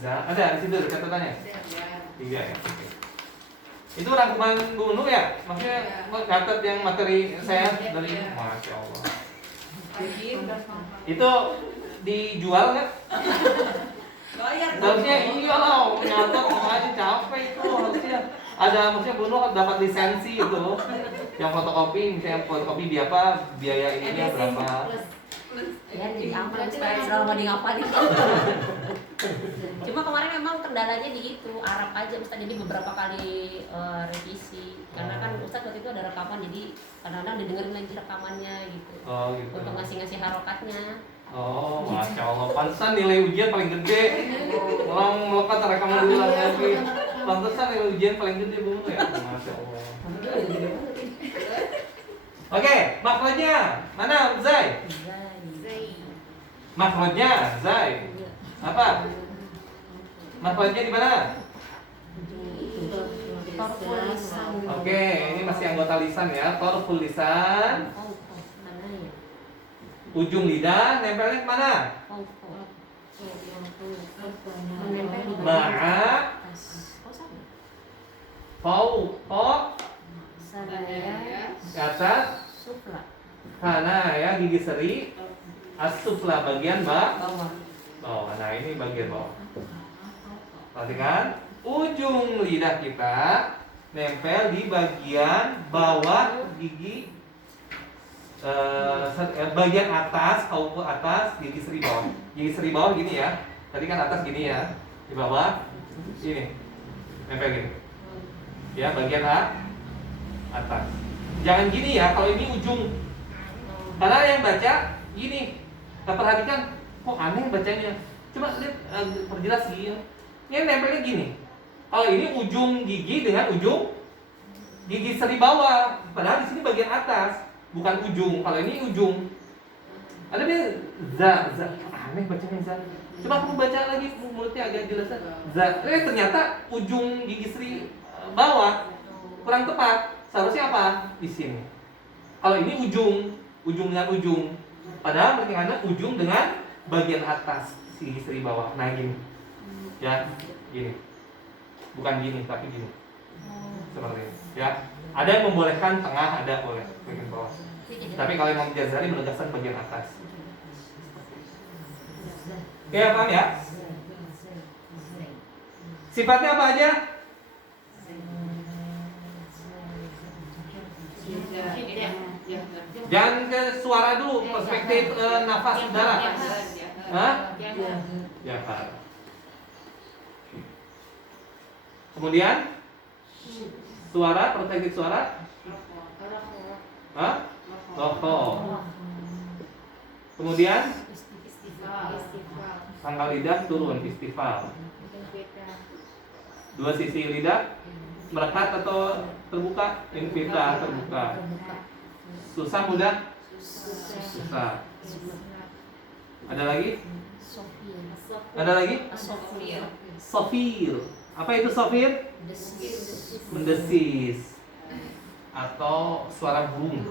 Za. Ada di situ ada catatannya? Ya. 3 ya. Oke. Itu rangkuman Bu Nur ya? Maksudnya catat yang materi saya dari Masya Allah. Pagi udah makan. Itu dijual nggak? Bayar. Harusnya iya lah, nyatet aja capek itu harusnya. Ada maksudnya Bu Nur dapat lisensi itu. Yang fotokopi, misalnya fotokopi biaya ininya berapa? Ya jadi aman selama di ngapalin. Cuma kemarin memang kendalanya di itu Arab aja Ustaz, jadi beberapa kali revisi karena kan Ustaz waktu itu ada rekaman, jadi kadang-kadang didengerin lagi rekamannya gitu. Oh gitu. Untuk ngasih harokatnya. Oh, Masya Allah. Pantesan nilai ujian paling gede. Orang melekat rekaman dulu lagi. Pantesan nilai ujian paling gede Bu Nur ya. Masya Allah. Oke, makronya mana Zai? Makronya Zai. Apa? Makronya di mana? Oke, ini masih anggota lisan ya. Torful lisan. Ujung lidah nempelnya kemana? Ma'a fauqa ke atas kana ya gigi seri as-sufla bagian bawah. Nah ini bagian bawah. Perhatikan ujung lidah kita nempel di bagian bawah gigi bagian atas, kauku atas, gigi seri bawah. Gigi seri bawah gini ya. Tadi kan atas gini ya. Di bawah sini. Nempel gini. Ya, bagian atas. Jangan gini ya, kalau ini ujung. Karena yang baca gini. Kita perhatikan, kok aneh bacanya. Coba lihat perjelas gini. Ini nempelnya gini. Kalau ini ujung gigi dengan ujung gigi seri bawah. Padahal di sini bagian atas. Bukan ujung, kalau ini ujung. Ada dia za, aneh bacanya za. Coba kamu baca lagi mulutnya agak jelas za. Ternyata ujung gigi seri bawah kurang tepat. Seharusnya apa? Di sini. Kalau ini ujung dengan ujung. Padahal bagaimana ujung dengan bagian atas gigi seri bawah. Nah gini. Ya, gini. Bukan gini, tapi gini. Seperti ini. Ya. Ada yang membolehkan tengah, ada boleh bagian bawah. Tapi kalau Imam Jazari menegaskan bagian atas. Oke, paham ya? Sifatnya apa aja? Jangan ke suara dulu, perspektif nafas udara. Hah? Ya, Pak. Kemudian suara, perspektif suara. Hah? Rokok. Kemudian pangkal lidah turun, istifal. Dua sisi lidah merekat atau terbuka? Infitah, terbuka. Susah, mudah? Susah. Ada lagi? Ada lagi? Sofir. Apa itu Sofir? Desis. Mendesis atau suara burung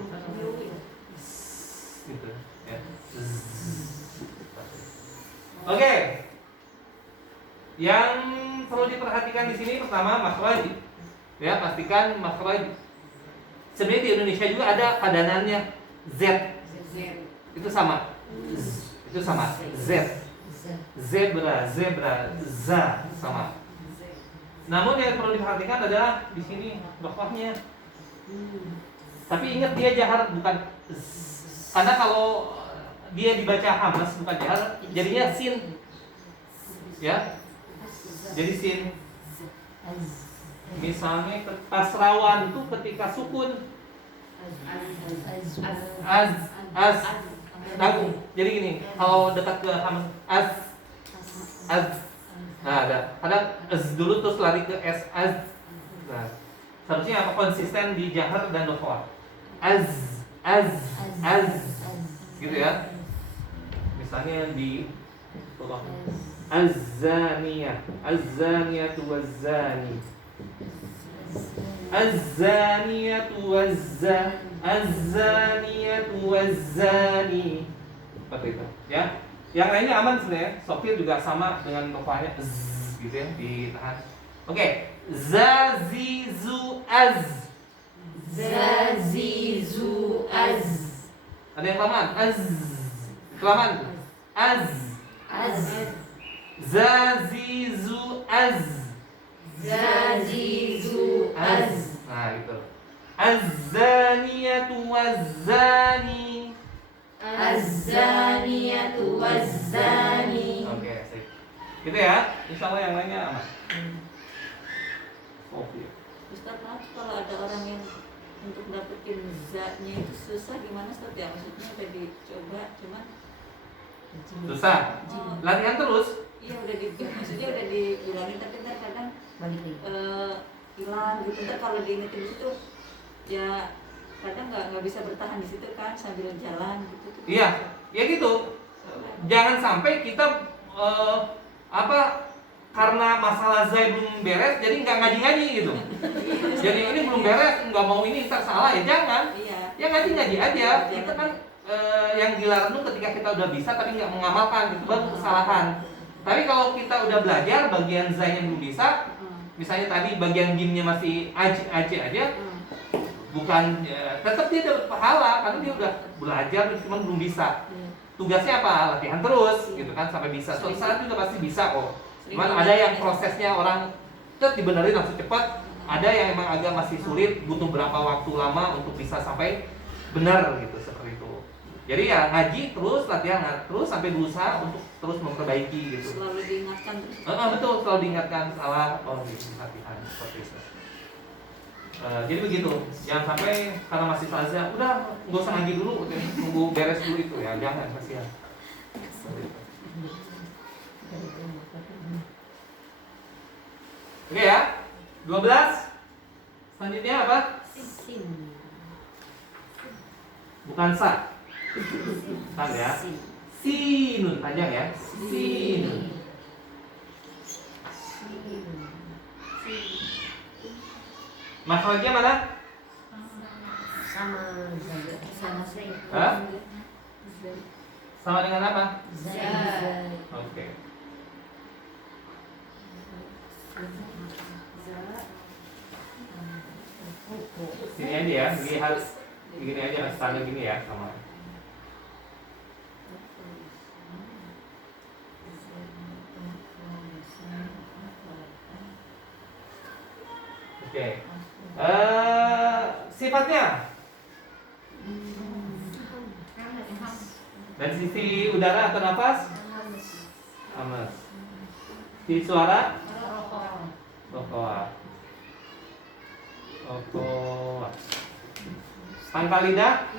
gitu ya. Oke. Yang perlu diperhatikan di sini pertama makhraj. Ya, pastikan makhraj. Sebenarnya di Indonesia juga ada padanannya Z. Itu sama. Itu sama. Z. Zebra, za sama. Namun yang perlu diperhatikan adalah di sini dokhahnya. Tapi ingat dia jahar bukan z. Karena kalau dia dibaca hamas bukan jahar, jadinya sin. Ya. Jadi sin. Misalnya pas rawan itu ketika sukun az tanggung. Jadi gini, kalau dekat ke hamas az. Nah, ada kadang az dulu terus lari ke s az. Nah, seharusnya apa konsisten di jahar dan dokhah. Az gitu ya. Misalnya di az-zaniyatu waz-zani. Az-zaniyatu waz-zani. Seperti itu, ya. Yang lainnya aman sebenarnya. Sofir juga sama dengan dokhahnya z gitu ya, ditahan. Oke, zazizu az. Zazizu az. Ada yang kelamaan? Az. Kelamaan. Az. Zazizu az. Zazizu az. Nah, itu. Az-zaniyatu waz-zani. Az-zaniyatu waz-zani. Oke, sip. Gitu ya. Insyaallah yang lainnya aman. Oke. Ustaz, maaf kalau ada orang yang untuk dapetin za-nya itu susah gimana Ustaz ya? Maksudnya udah dicoba cuman Susah. Latihan terus. iya maksudnya udah dibilangin tapi ntar kadang Balik lagi. hilang gitu. Ntar kalau diingetin di situ ya kadang nggak bisa bertahan di situ kan sambil jalan gitu. Iya, ya gitu. Jangan sampai kita karena masalah Zai belum beres, jadi nggak ngaji-ngaji gitu. Jadi ini belum beres, nggak mau ini ntar salah ya jangan. Iya. Ya ngaji-ngaji aja. Itu kan yang dilarang tuh ketika kita udah bisa tapi nggak mengamalkan, itu baru kesalahan. Tapi kalau kita udah belajar bagian Zai-nya belum bisa, misalnya tadi bagian gimnya masih aja, bukan tetap dia dapat pahala karena dia udah belajar cuma belum bisa. Tugasnya apa? Latihan terus gitu kan sampai bisa. Suatu saat juga pasti bisa kok. Cuman ada yang prosesnya orang dibenerin langsung cepat, ada yang emang agak masih sulit, butuh berapa waktu lama untuk bisa sampai benar gitu seperti itu. Jadi ya ngaji terus, latihan terus sampai berusaha untuk terus memperbaiki gitu. Selalu diingatkan terus. Betul, selalu diingatkan salah, gitu, latihan seperti itu. Jadi begitu, jangan sampai karena masih saja, udah nggak usah ngaji dulu, tunggu beres dulu itu ya, jangan kasihan. Oke ya, 12. Selanjutnya apa? Sin. Bukan sa. Bukan ya. Sinun panjang ya. Sinun. Makhrajnya mana? Sama Hah? Sama dengan apa? Zai. Oke. Sini aja ya, begini harus begini aja, standar gini ya sama. Oke. Sifatnya dari sisi udara atau nafas? Hamas. Di suara? Rokoa. Rokoa. Pangkal lidah?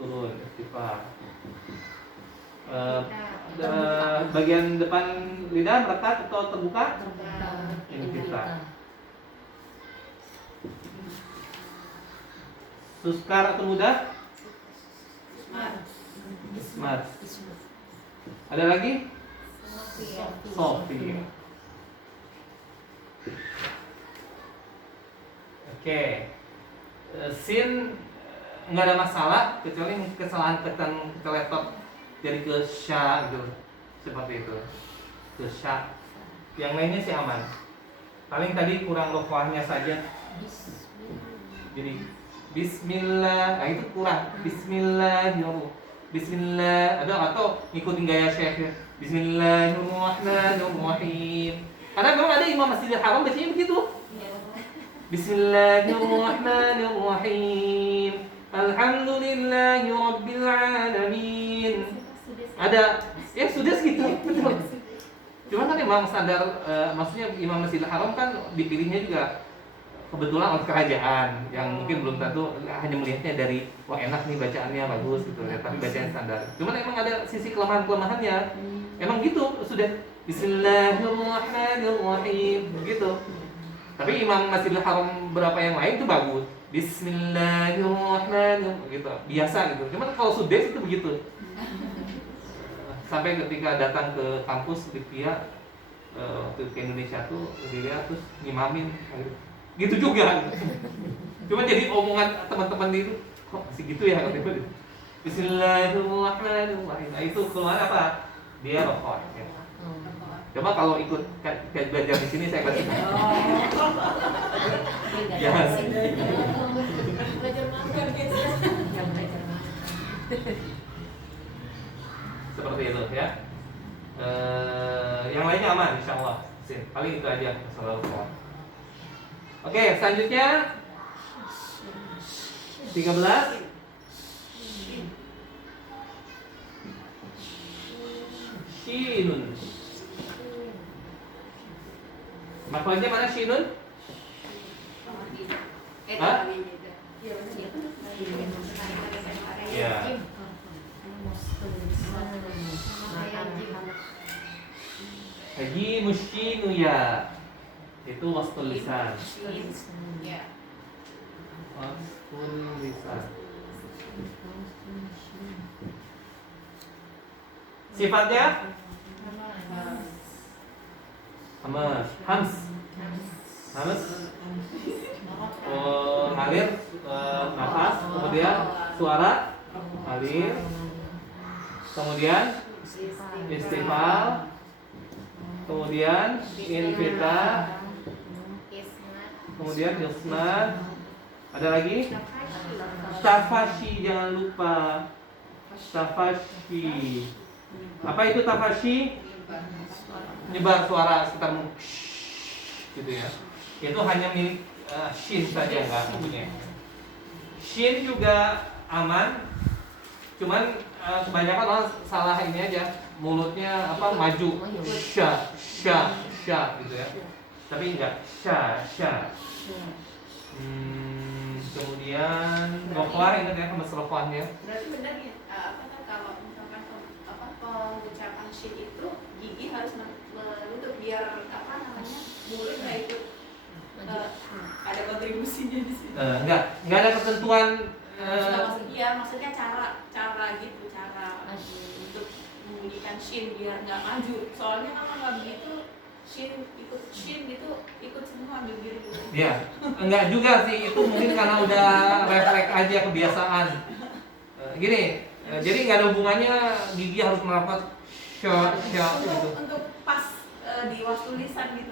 Turun, istifar. Bagian depan lidah melekat atau terbuka? Ini kita. Suskar atau mudah? Smart. Ada lagi? Sofi. Oke. Sin nggak ada masalah kecuali kesalahan tekan ke laptop jadi ke sya gitu. Seperti itu. Ke sya. Yang lainnya sih aman. Paling tadi kurang rokoahnya saja. Jadi bismillah, nah itu kurang. Bismillah atau ngikutin gaya Syekh. Bismillahirrahmanirrahim. Karena memang ada Imam Masjidil Haram bacanya begitu. Bismillahirrahmanirrahim. Alhamdulillahi rabbil alamin. Ada ya sudah segitu, betul. Cuma kan memang standar maksudnya Imam Masjidil Haram kan dipilihnya juga kebetulan oleh kerajaan yang mungkin belum tentu hanya melihatnya dari wah enak nih bacaannya bagus gitu ya, tapi bacaan standar. Cuman emang ada sisi kelemahan-kelemahannya. Emang gitu sudah Bismillahirrahmanirrahim begitu. Tapi Imam Masjidil Haram berapa yang lain itu bagus. Bismillahirrahmanirrahim gitu. Biasa gitu. Cuman kalau Sudes itu begitu. Sampai ketika datang ke kampus Lipia waktu ke Indonesia tuh dilihat terus ngimamin gitu juga. Cuma jadi omongan teman-teman itu kok masih gitu ya katanya. Bismillahirrahmanirrahim. Nah, itu keluar apa? Dia rokok. Ya. Coba kalau ikut belajar di sini saya kasih. Jangan. Seperti itu ya. Yang lainnya aman insya Allah. Paling itu aja masalah rokok. Oke, selanjutnya 13. Shinun. Makhluknya mana shinun? Hah? Ya. Haji musyinu ya. Itu wastul lisan. Wastul lisan. Sifatnya Hamas. Hamas. Alir nafas, kemudian suara alir, kemudian istifal, kemudian infita, kemudian isnad, ada lagi tafashi, jangan lupa tafashi. Apa itu tafashi? Nyebar suara sekitar gitu ya. Itu hanya milik shin saja, nggak punya. Shin juga aman, cuman kebanyakan orang salah ini aja, mulutnya apa maju sha gitu ya. Tapi enggak sha. Kemudian rokoah, ingat ya sama rokoahnya. Berarti benar ya, kalau misalkan pengucapan shin itu gigi harus menutup biar mulut nggak ikut ada kontribusinya di sini. Enggak ada ketentuan. Maksudnya cara untuk membunyikan shin biar nggak maju. Soalnya kalau nggak begitu shin gitu ikut semua bibir gitu. Ya, enggak juga sih, itu mungkin karena udah refleks aja kebiasaan. Gini, jadi nggak ada hubungannya gigi harus merapat gitu. Untuk pas di waktu lisan gitu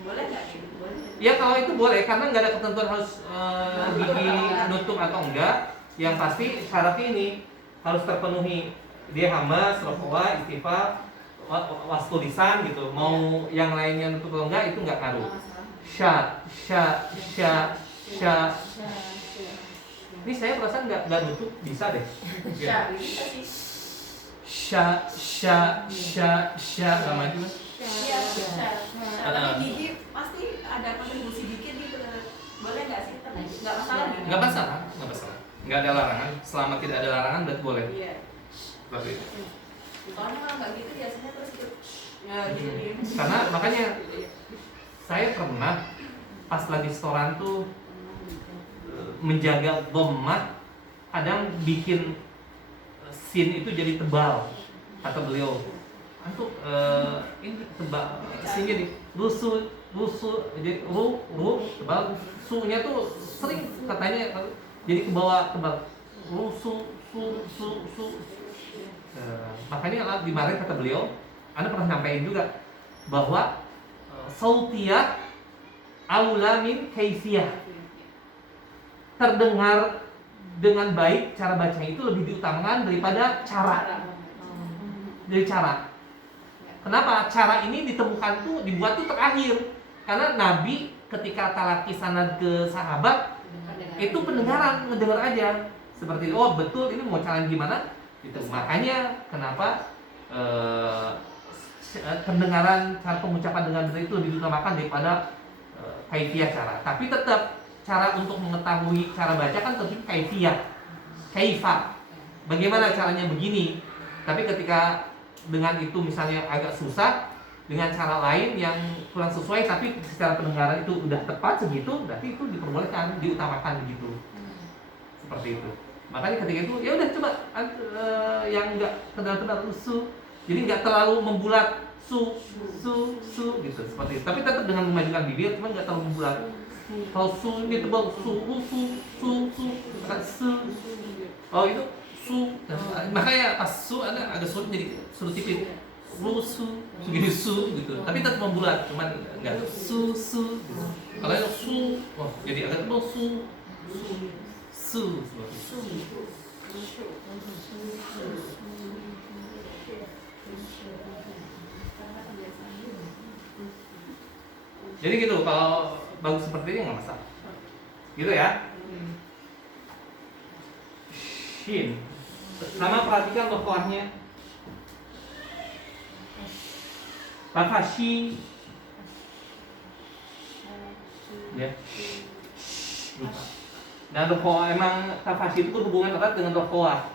boleh nggak gitu? Boleh. Ya kalau itu boleh, karena nggak ada ketentuan harus gigi nutup atau enggak. Yang pasti syaratnya ini harus terpenuhi. Dia hamas, rokoah, istifal, wastul lisan gitu. Mau yang lainnya nutup atau enggak itu nggak ngaruh. Sya. Ini saya perasaan nggak nutup, bisa deh. Sya, nggak maju. Iya, tapi gigi pasti ada kontribusi dikit gitu. Boleh nggak sih? Nggak masalah. Nggak masalah. Nggak ada larangan. Selama tidak ada larangan berarti boleh. Iya. Seperti itu. Soalnya kalau nggak gitu biasanya terus gitu. Ya, gitu. Karena makanya saya pernah pas lagi setoran tuh menjaga dhammat, kadang bikin sin itu jadi tebal, kata beliau. Antum ini tebal, sin jadi lusuh, rusu, jadi tebal, su-nya tuh sering katanya jadi ke bawah tebal. Rusu, su. Makanya kemarin kata beliau, Anda pernah nyampaikan juga bahwa sautiyah aula min kaifiyah. Terdengar dengan baik cara bacanya itu lebih diutamakan daripada cara. Dari cara. Kenapa? Cara ini ditemukan tuh dibuat tuh terakhir. Karena Nabi ketika talaki sanad ke sahabat itu pendengaran, ngedengar aja. Seperti oh betul ini mau caranya gimana? Gitu. Makanya kenapa pendengaran, cara pengucapan dengan benar itu lebih diutamakan daripada kaifiyah cara. Tapi tetap cara untuk mengetahui cara baca kan tentu kaifiyah. Kaifa. Bagaimana caranya begini? Tapi ketika dengan itu misalnya agak susah, dengan cara lain yang kurang sesuai tapi secara pendengaran itu udah tepat segitu, berarti itu diperbolehkan, diutamakan begitu. Seperti itu. Makanya ketika itu ya udah coba yang enggak tebal-tebal su. Jadi enggak terlalu membulat su gitu seperti itu. Tapi tetap dengan memajukan bibir cuma enggak terlalu membulat. Kalau su ini tebal su. Oh itu su. Makanya pas su ada agak sulit jadi sulit tipis. Su begini su gitu. Tapi tetap membulat cuman enggak su gitu. Kalau itu su, wah jadi agak tebal su. Jadi gitu, kalau bagus seperti ini nggak masalah. Gitu ya. Shin. Sama perhatikan tokohnya. Tafashi. Ya. Lupa. Dan rokoah emang tafashi itu berhubungan erat dengan rokoah.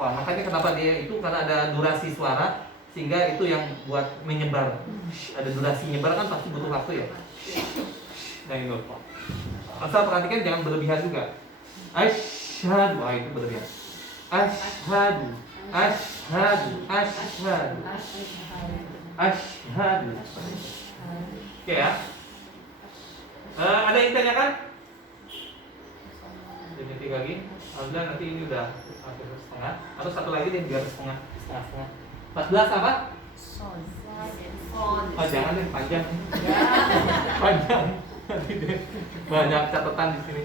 Makanya kenapa dia itu karena ada durasi suara sehingga itu yang buat menyebar. Ada durasi menyebar kan pasti butuh waktu ya. Nah ini rokoah. Asal perhatikan jangan berlebihan juga. Asyhadu, itu berlebihan. Asyhadu. Oke ya. Ada yang ditanyakan? Jadi lagi, alhamdulillah nanti ini udah hampir setengah. Atau satu lagi deh biar setengah. 14 apa? Oh jangan deh panjang. Panjang. Nanti deh banyak catatan di sini.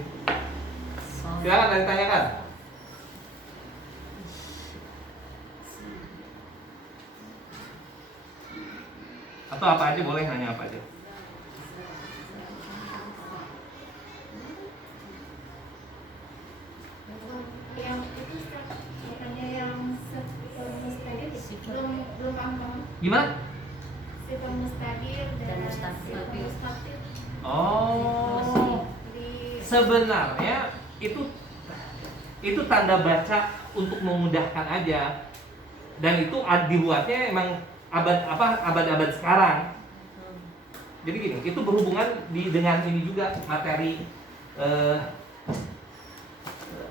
Silakan ada ditanyakan. Atau apa aja boleh nanya apa aja. Yang itu katanya yang mustadir belum paham. Gimana? Sifat mustadir dan sifat mustatir. Oh. Sebenarnya itu tanda baca untuk memudahkan aja. Dan itu dibuatnya emang abad-abad sekarang. Jadi gini, itu berhubungan dengan ini juga materi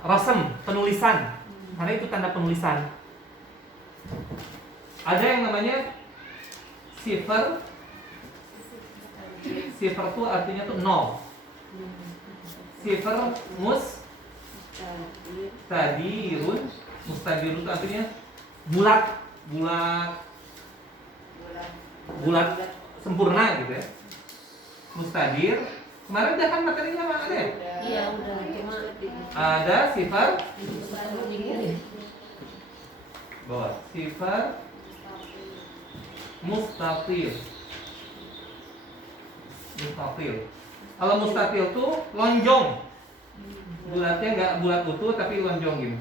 rasem, penulisan. Karena itu tanda penulisan. Ada yang namanya sifar. Sifar itu artinya tuh nol. Sifar mustadirun. Mustadirun itu artinya bulat sempurna gitu ya. Mustadir. Kemarin udah kan materinya mana ada ya? Iya udah, cuma Ada sifar ini. bawah. Sifar mustatil. Kalau mustatil tuh lonjong. Bulatnya nggak bulat utuh tapi lonjong gitu.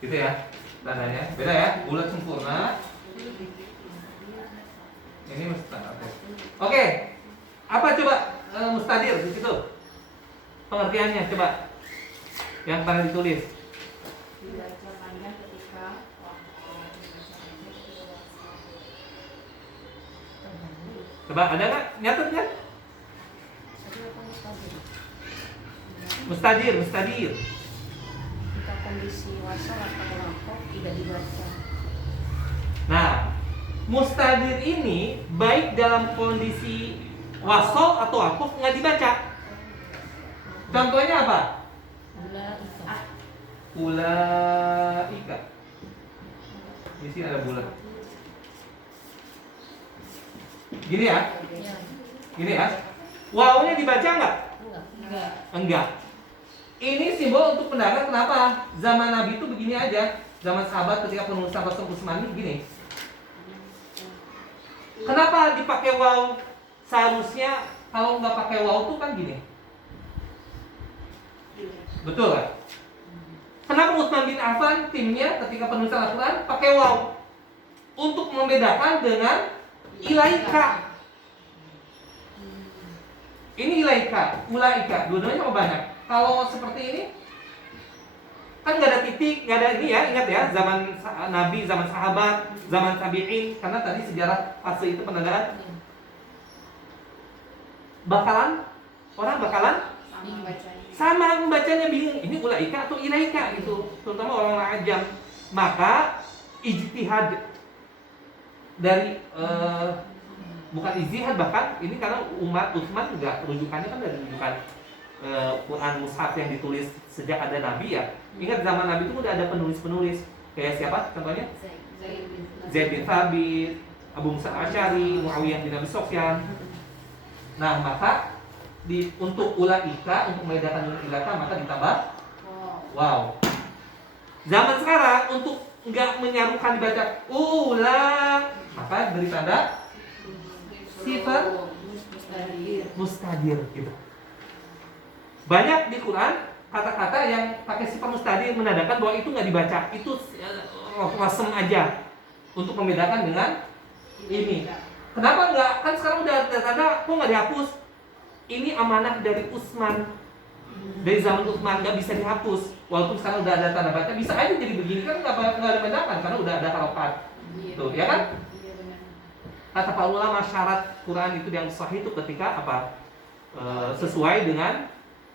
Gitu ya. Tandanya beda ya. Bulat sempurna. Ini mustatil. Oke. Apa coba mustadir di situ? Pengertiannya coba. Yang pernah ditulis. Dibaca panjang ketika Coba ada nggak? Nyatetnya? Mustadir. Jika kondisi wasal atau wakof tidak dibaca. Nah, mustadir ini baik dalam kondisi Wasol atau atuf nggak dibaca. Contohnya apa? Ulaika. Di sini ada bulat. Gini ya? Iya. Gini ya? Wawunya dibaca nggak? Enggak. Enggak. Ini simbol untuk pendapat kenapa zaman Nabi itu begini aja. Zaman sahabat ketika penulisan Rasul Utsmani begini. Kenapa dipakai waw? Seharusnya kalau nggak pakai waw tuh kan gini. Betul kan? Kenapa Utsman bin Affan timnya ketika penulisan Al-Quran pakai waw? Untuk membedakan dengan ilaika. Ini ilaika, ulaika, dua-duanya sama banyak. Kalau seperti ini kan nggak ada titik, nggak ada ini ya, ingat ya, zaman Nabi, zaman sahabat, zaman tabi'in, karena tadi sejarah fase itu penandaan bakalan orang bakalan Sama bacanya. sama membacanya bingung, ini ulaika atau ilaika gitu, terutama orang-orang ajam. Maka ijtihad dari bukan ijtihad, bahkan ini karena umat Utsman juga rujukannya kan dari rujukan Quran Mushaf yang ditulis sejak ada Nabi ya. Ingat zaman Nabi itu udah ada penulis-penulis kayak siapa contohnya? Zaid bin Thabit, Abu Musa Al-Asy'ari, Muawiyah bin Abi Sufyan. Nah, maka untuk ulaika, untuk membedakan dengan ilaka, maka ditambah wow. Zaman sekarang untuk nggak menyarukan dibaca maka beri tanda sifat mustadir gitu. Banyak di Quran kata-kata yang pakai sifat mustadir menandakan bahwa itu nggak dibaca, itu wasem aja untuk membedakan dengan ini. Kenapa nggak? Kan sekarang udah ada tanda, kok nggak dihapus? Ini amanah dari Utsman, dari zaman Utsman, nggak bisa dihapus. Walaupun sekarang udah ada tanda baca, bisa aja jadi begini kan nggak ada bedakan karena udah ada harokat, tuh ya kan? Kata para ulama syarat Quran itu yang sahih itu ketika apa? Sesuai dengan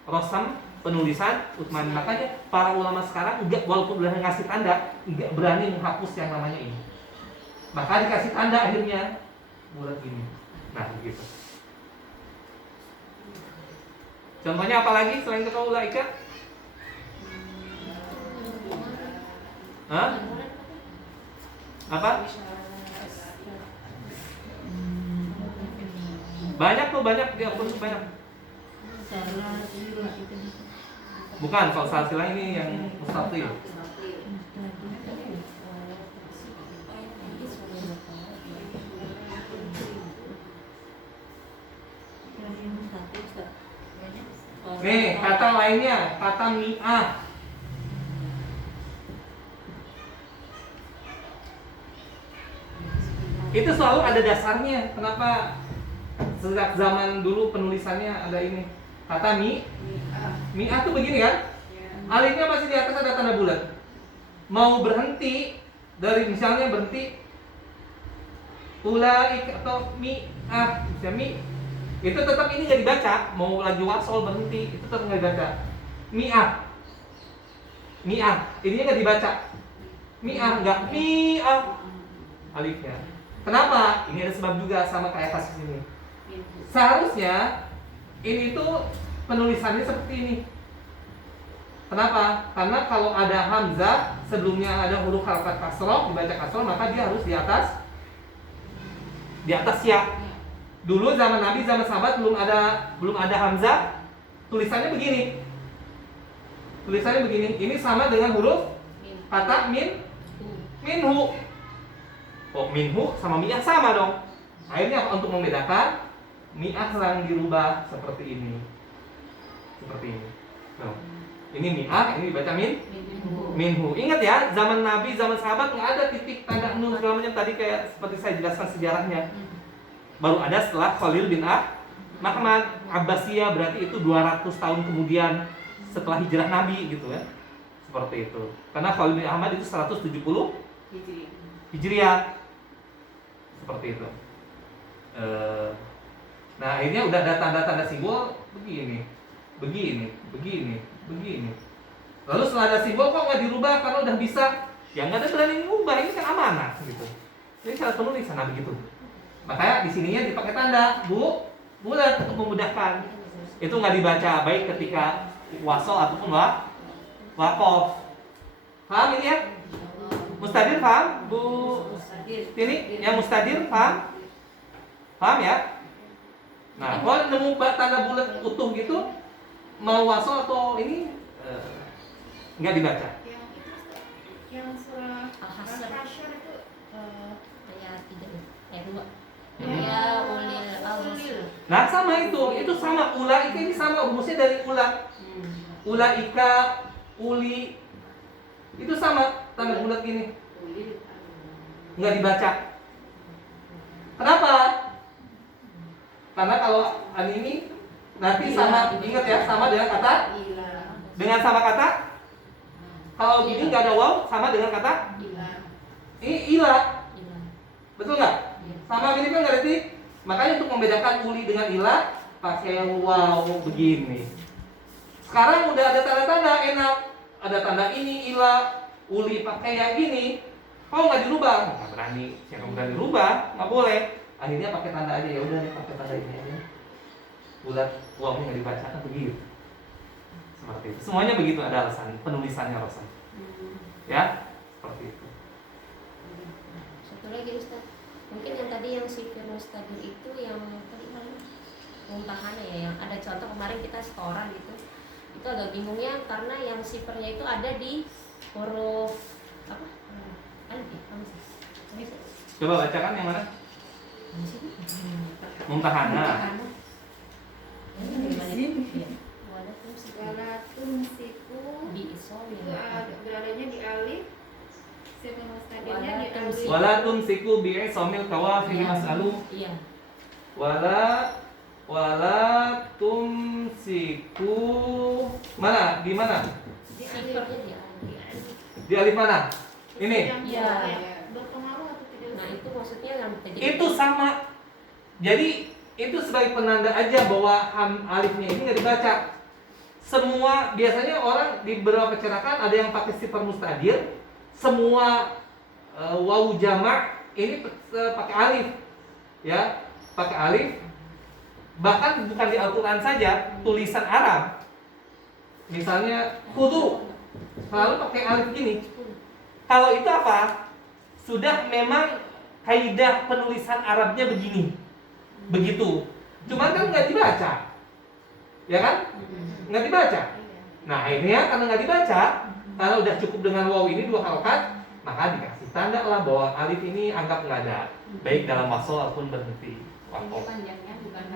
rosam penulisan Utsman. Makanya para ulama sekarang enggak, walaupun udah ngasih tanda, enggak berani menghapus yang namanya ini. Maka dikasih tanda akhirnya bulat ini. Nah, begitu. Contohnya apa lagi selain kata ulaika? Hah? Apa? Banyak tuh, banyak dia pun banyak. Bukan, kalau salsilah ini yang mustaqil. Nih, kata lainnya, kata mi'ah. Itu selalu ada dasarnya. Kenapa sejak zaman dulu penulisannya ada ini? Kata mi'ah tuh begini kan? Alifnya masih di atas ada tanda bulat. Mau berhenti dari misalnya berhenti ulaik atau mi'ah, bisa mi, itu tetap ini nggak dibaca. Mau lagi wasol berhenti itu tetap nggak dibaca. Mi'ah, ini nggak dibaca. Mi'ah nggak mi'ah alifnya. Kenapa? Ini ada sebab juga sama kayak kasus ini. Seharusnya ini tuh penulisannya seperti ini. Kenapa? Karena kalau ada hamzah sebelumnya ada huruf harokat kasroh, dibaca kasroh, maka dia harus di atas ya. Dulu zaman Nabi, zaman sahabat belum ada hamzah, tulisannya begini. Ini sama dengan huruf kata minhu. Oh, minhu sama mi'ah sama dong. Akhirnya untuk membedakan, mi'ah yang dirubah seperti ini. Nah, ini mi'ah, ini dibaca minhu. Ingat ya, zaman Nabi, zaman sahabat nggak ada titik tanda nun segala macam tadi kayak seperti saya jelaskan sejarahnya. Baru ada setelah Khalil bin Ahmad Abbasiyah, berarti itu 200 tahun kemudian setelah hijrah Nabi gitu ya. Seperti itu. Karena Khalil bin Ahmad itu 170 Hijriah. Seperti itu. Nah, akhirnya udah ada tanda-tanda simbol begini. Lalu setelah ada simbol kok nggak dirubah karena udah bisa? Ya nggak ada berani ngubah, ini kan amanah gitu. Jadi cara penulisan begitu. Makanya di sininya dipakai tanda, Bu. bulat untuk memudahkan. Itu nggak dibaca baik ketika wasol ataupun wakof. Paham ini ya? Mustadir paham? Bu ini yang mustadir paham? Paham ya? Nah, kalau nemu tanda bulat utuh gitu, mau wasol atau ini nggak dibaca. Yang itu Ustaz, yang surah Al-Hasyr. Al-Hasyr itu Ayat 3 ayat 2. Ya. Ya ulil awsir. Nah, sama itu sama ulaika ini sama rumusnya dari ula. Ulaika, uli itu sama tanda bulat gini. Nggak dibaca. Kenapa? Karena kalau ini nanti sama, ingat ya, sama dengan kata sama kata. Kalau gini nggak ada waw, sama dengan kata ini ila. Betul nggak? Sama gini kan nggak ada titik. Makanya untuk membedakan uli dengan ila pakai waw begini. Sekarang udah ada tanda-tanda enak. Ada tanda ini ila, uli pakai yang gini. Oh nggak dirubah? Nggak berani. Siapa berani dirubah? Nggak boleh. Akhirnya pakai tanda aja, ya udah nih pakai tanda ini aja. Bulat wawnya nggak dibaca kan begitu. Seperti itu. Semuanya begitu, ada alasan penulisannya Rasul. Ya, seperti itu. Satu lagi Ustaz. Mungkin yang tadi yang sifir mustadir itu yang tadi mana? Muntahannya ya, yang ada contoh kemarin kita setoran gitu. Itu agak bingungnya karena yang sifirnya itu ada di huruf apa? Alif ya? Apa sih? Coba bacakan yang mana? Mumtahana. Walatun siku Di isom itu ya. beradanya di alif, sifir mustadirnya di alif. Wala tumsiku bi'i somil kawafil mas'alu. Iya. Wala tumsiku mana? Di mana? Di alif. Sifirnya di alif. Di alif mana? Ini. Yang Iya. berpengaruh atau tidak? Nah itu maksudnya yang tadi. Itu sama. Jadi itu sebagai penanda aja bahwa alifnya ini nggak dibaca. Semua biasanya orang di beberapa cetakan ada yang pakai sifar mustadir, semua wawu jamak ini pakai alif, ya, pakai alif. Bahkan bukan di Al-Quran saja, tulisan Arab, misalnya khudu, selalu pakai alif gini. Kalau itu apa? Sudah memang kaidah penulisan Arabnya begini, begitu. Cuman kan nggak dibaca, ya kan? Nggak dibaca. Nah akhirnya karena nggak dibaca, karena udah cukup dengan waw ini 2 harokat, maka dikasih tanda lah bahwa alif ini anggap nggak ada, baik dalam wasol ataupun berhenti. Wakof.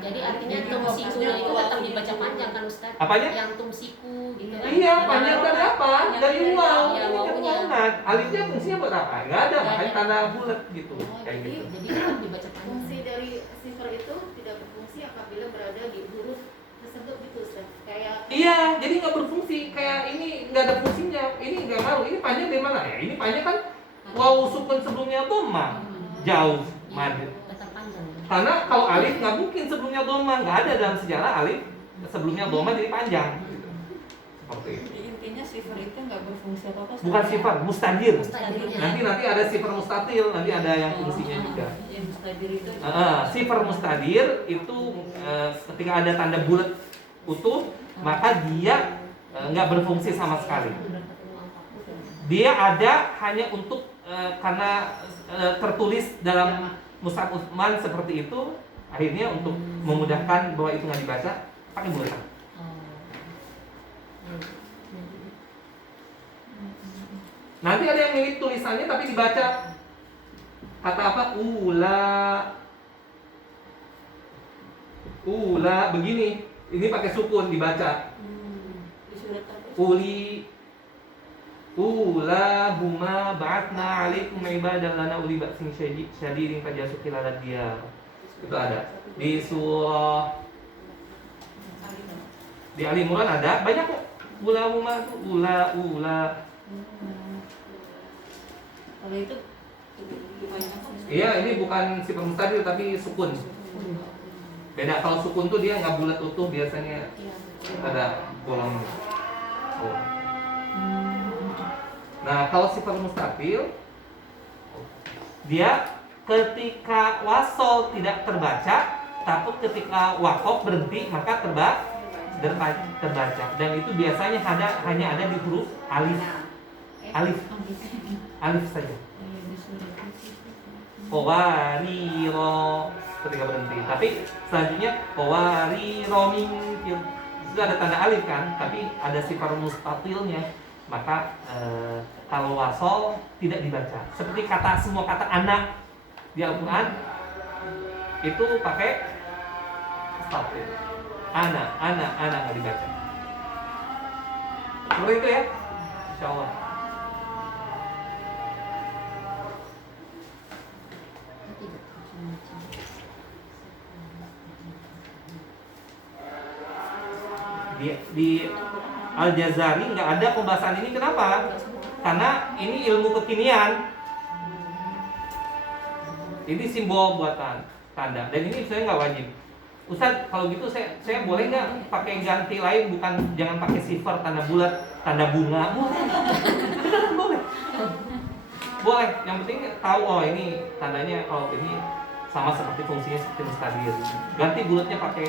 Jadi artinya tumsikunya itu tetap dibaca panjang kan Ustaz? Apanya? Yang tumsiku gitu kan? Iya, panjang dari apa? Dari waw. Iya, Ini kan wawunya. banget. Alifnya fungsinya buat apa? Nggak ada, Nggak makanya ada. tanda bulat gitu, Oh, kayak jadi- gitu. Jadi tetap dibaca panjang. Fungsi dari sifir itu tidak berfungsi apabila berada di huruf tersebut gitu Ustaz. Kayak Iya, jadi nggak berfungsi. Kayak ini nggak ada fungsinya. Ini nggak ngaruh. Ini panjang dari mana ya? Ini panjang kan waw sukun sebelumnya dhamma. Jauh, mad. Tetap panjang. Karena kalau alif nggak mungkin sebelumnya dhamma. Nggak ada dalam sejarah alif sebelumnya dhamma jadi panjang. Seperti itu. Jadi intinya sifar itu nggak berfungsi apa-apa. Bukan sifar, mustadir. Mustadirnya. Nanti ada sifar mustatil, nanti ada yang fungsinya juga. Yang mustadir itu. Sifar mustadir itu ketika ada tanda bulat utuh, maka dia nggak berfungsi sama sekali. Dia ada hanya untuk karena tertulis dalam Mushaf Utsman seperti itu, akhirnya untuk memudahkan bahwa itu nggak dibaca, pakai bulatan. Nanti ada yang mirip tulisannya tapi dibaca kata apa? Ula begini. Ini pakai sukun dibaca. Di surat apa? Ula huma ba'atna 'alaikum ibadan lana uli ba'sin syadidin fajasuki ladad dia. Itu ada di surah di Ali Imran ada banyak kok. Ula huma ula. Kalau itu banyak. Iya, ini bukan sifat mustadir tapi sukun. Beda, kalau sukun tuh dia nggak bulat utuh, biasanya ada bolong. Oh. Nah, kalau sifat mustatil, dia ketika wasol tidak terbaca, takut ketika wakof berhenti maka terbaca. Dan itu biasanya hanya ada di huruf alif. Alif saja. Qawariro ketika berhenti. Tapi selanjutnya qawariro min fid. Itu ada tanda alif kan, tapi ada sifat mustatilnya. Maka kalau wasol tidak dibaca. Seperti semua kata anak di Al-Quran itu pakai mustatil. Anak nggak dibaca. Seperti itu ya, insya Allah. Di Al-Jazari nggak ada pembahasan ini. Kenapa? Karena ini ilmu kekinian. Ini simbol buatan tanda. Dan ini saya nggak wajib. Ustaz, kalau gitu saya boleh nggak pakai ganti lain, bukan jangan pakai sifar, tanda bulat, tanda bunga? Boleh. Boleh. Yang penting tahu ini tandanya kalau ini sama seperti fungsinya seperti mustadir. Ganti bulatnya pakai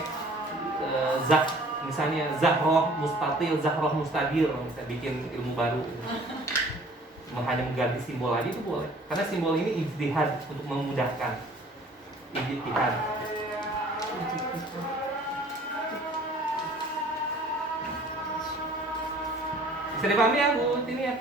misalnya zahroh mustatil, zahroh mustadir, bisa bikin ilmu baru. Hanya mengganti simbol aja itu boleh. Karena simbol ini ijtihad untuk memudahkan. Ijtihad. Bisa dipahami ya Bu ini ya?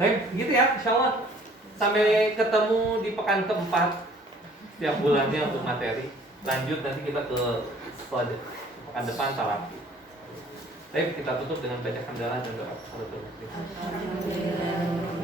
Baik, gitu ya, insya Allah. Sampai ketemu di pekan keempat setiap bulannya untuk materi. Lanjut nanti kita ke pekan depan talapi. Baik, kita tutup dengan baca hamdalah dan doa. Alhamdulillah.